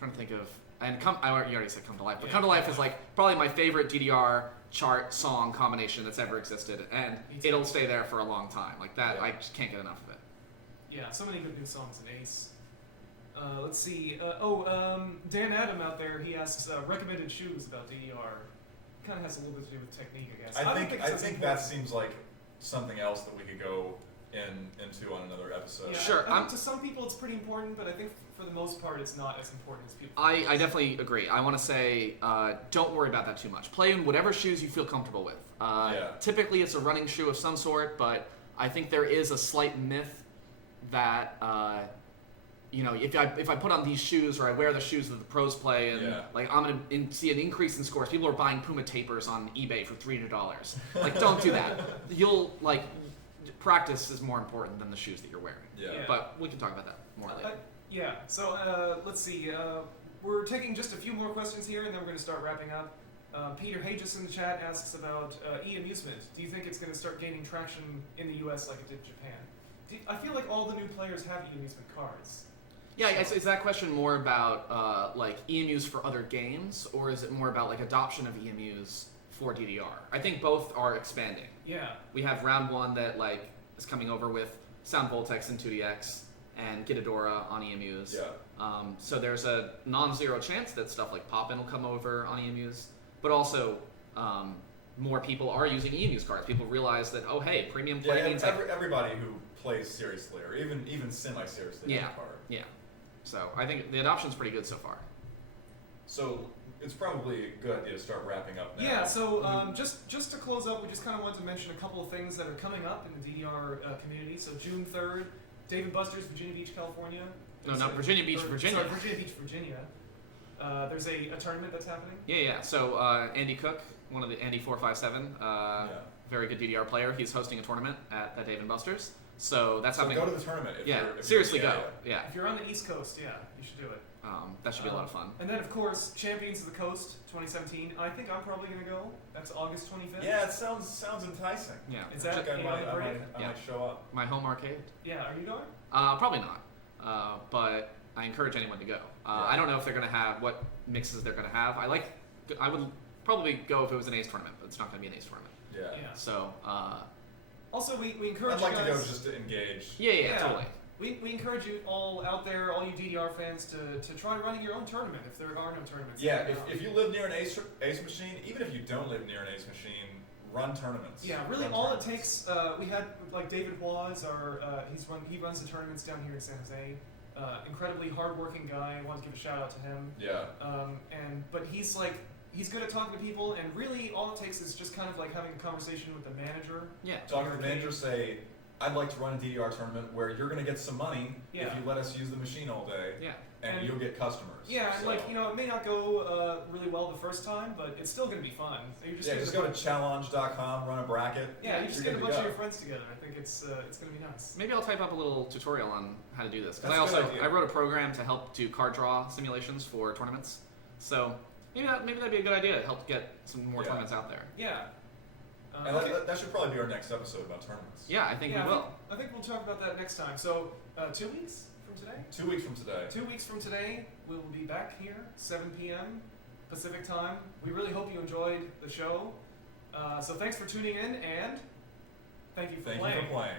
to think of and you already said Come to Life, but Yeah, Come to Life Come is to like probably my favorite DDR chart song combination that's ever existed, and Me too. it'll stay there for a long time. Like that, Yeah. I just can't get enough of it. Yeah, so many good new songs in Ace. Let's see. Dan Adam out there, he asks recommended shoes about DDR. Kind of has a little bit to do with technique, I guess. I don't think it's I as think that important. seems like something else that we could go into on another episode. Yeah, Sure, I think to some people it's pretty important, but I think for the most part it's not as important as people. I definitely agree. I want to say, don't worry about that too much. Play in whatever shoes you feel comfortable with. Yeah. Typically, it's a running shoe of some sort, but I think there is a slight myth that if I put on these shoes or I wear the shoes that the pros play, and Yeah. like I'm gonna see an increase in scores. People are buying Puma tapers on eBay for $300. Like, don't do that. You'll like practice is more important than the shoes that you're wearing. Yeah. Yeah. But we can talk about that more later. Yeah, so let's see. We're taking just a few more questions here, and then we're going to start wrapping up. Peter Hages in the chat asks about e-amusement. Do you think it's going to start gaining traction in the US like it did in Japan? I feel like all the new players have e-amusement cards. Yeah, is that question more about like EMUs for other games, or is it more about like adoption of EMUs for DDR? I think both are expanding. Yeah. We have round one that like is coming over with Sound Voltex and 2DX and Gitadora on EMUs. Yeah. So there's a non-zero chance that stuff like Poppin will come over on EMUs, but also more people are using EMUs cards. People realize that, oh hey, premium play Yeah, means everybody who plays seriously or even semi-seriously Yeah. has a card. yeah. So I think the adoption's pretty good so far. So it's probably a good idea to start wrapping up now. Yeah, so just to close up, we just kind of wanted to mention a couple of things that are coming up in the DDR community. So June 3rd, David Buster's, Virginia Beach, California. No, not Virginia Beach, Virginia. Sorry, Virginia Beach, Virginia. There's a tournament that's happening. Yeah. So Andy Cook, one of the Andy 457, very good DDR player. He's hosting a tournament at Dave & Buster's. So that's So happening. go to the tournament. If Yeah, you're, if seriously you're, go. Yeah. If you're on the East Coast, yeah, you should do it. That should be a lot of fun. And then, of course, Champions of the Coast 2017. I think I'm probably going to go. That's August 25th. Yeah, it sounds enticing. Yeah. Is I that think I might Yeah. show up. My home arcade. Yeah, are you going? Probably not. But I encourage anyone to go. I don't know if they're going to have what mixes they're going to have. I would probably go if it was an Ace tournament, but it's not going to be an Ace tournament. Yeah. Yeah. So, Also, we encourage I'd like you to guys. go just to engage. yeah, totally. We encourage you all out there, all you DDR fans, to try running your own tournament if there are no tournaments. Yeah, if you live near an Ace machine, even if you don't live near an Ace machine, run tournaments. Yeah, really, Run all it tournaments. takes. We had like David Waz, he runs the tournaments down here in San Jose. Incredibly hardworking guy. I want to give a shout out to him. Yeah. But he's good at talking to people, and really all it takes is just kind of like having a conversation with the manager. Yeah. Talk to the manager, say, I'd like to run a DDR tournament where you're going to get some money Yeah. if you let us use the machine all day, Yeah. and you'll get customers. Yeah, and So, it may not go really well the first time, but it's still going to be fun. So you just go to challenge.com, run a bracket. Yeah, you you're just get a good to bunch of go. your friends together. I think it's going to be nice. Maybe I'll type up a little tutorial on how to do this. Because That's a good idea. I wrote a program to help do card draw simulations for tournaments. So maybe that'd be a good idea to help get some more Yeah. tournaments out there. Yeah. And that should probably be our next episode about tournaments. Yeah, I think Yeah, we will. I think we'll talk about that next time. So 2 weeks from today? 2 weeks from today. 2 weeks from today, we will be back here, 7 p.m. Pacific time. We really hope you enjoyed the show. So thanks for tuning in, and thank you for Thank playing. you for playing.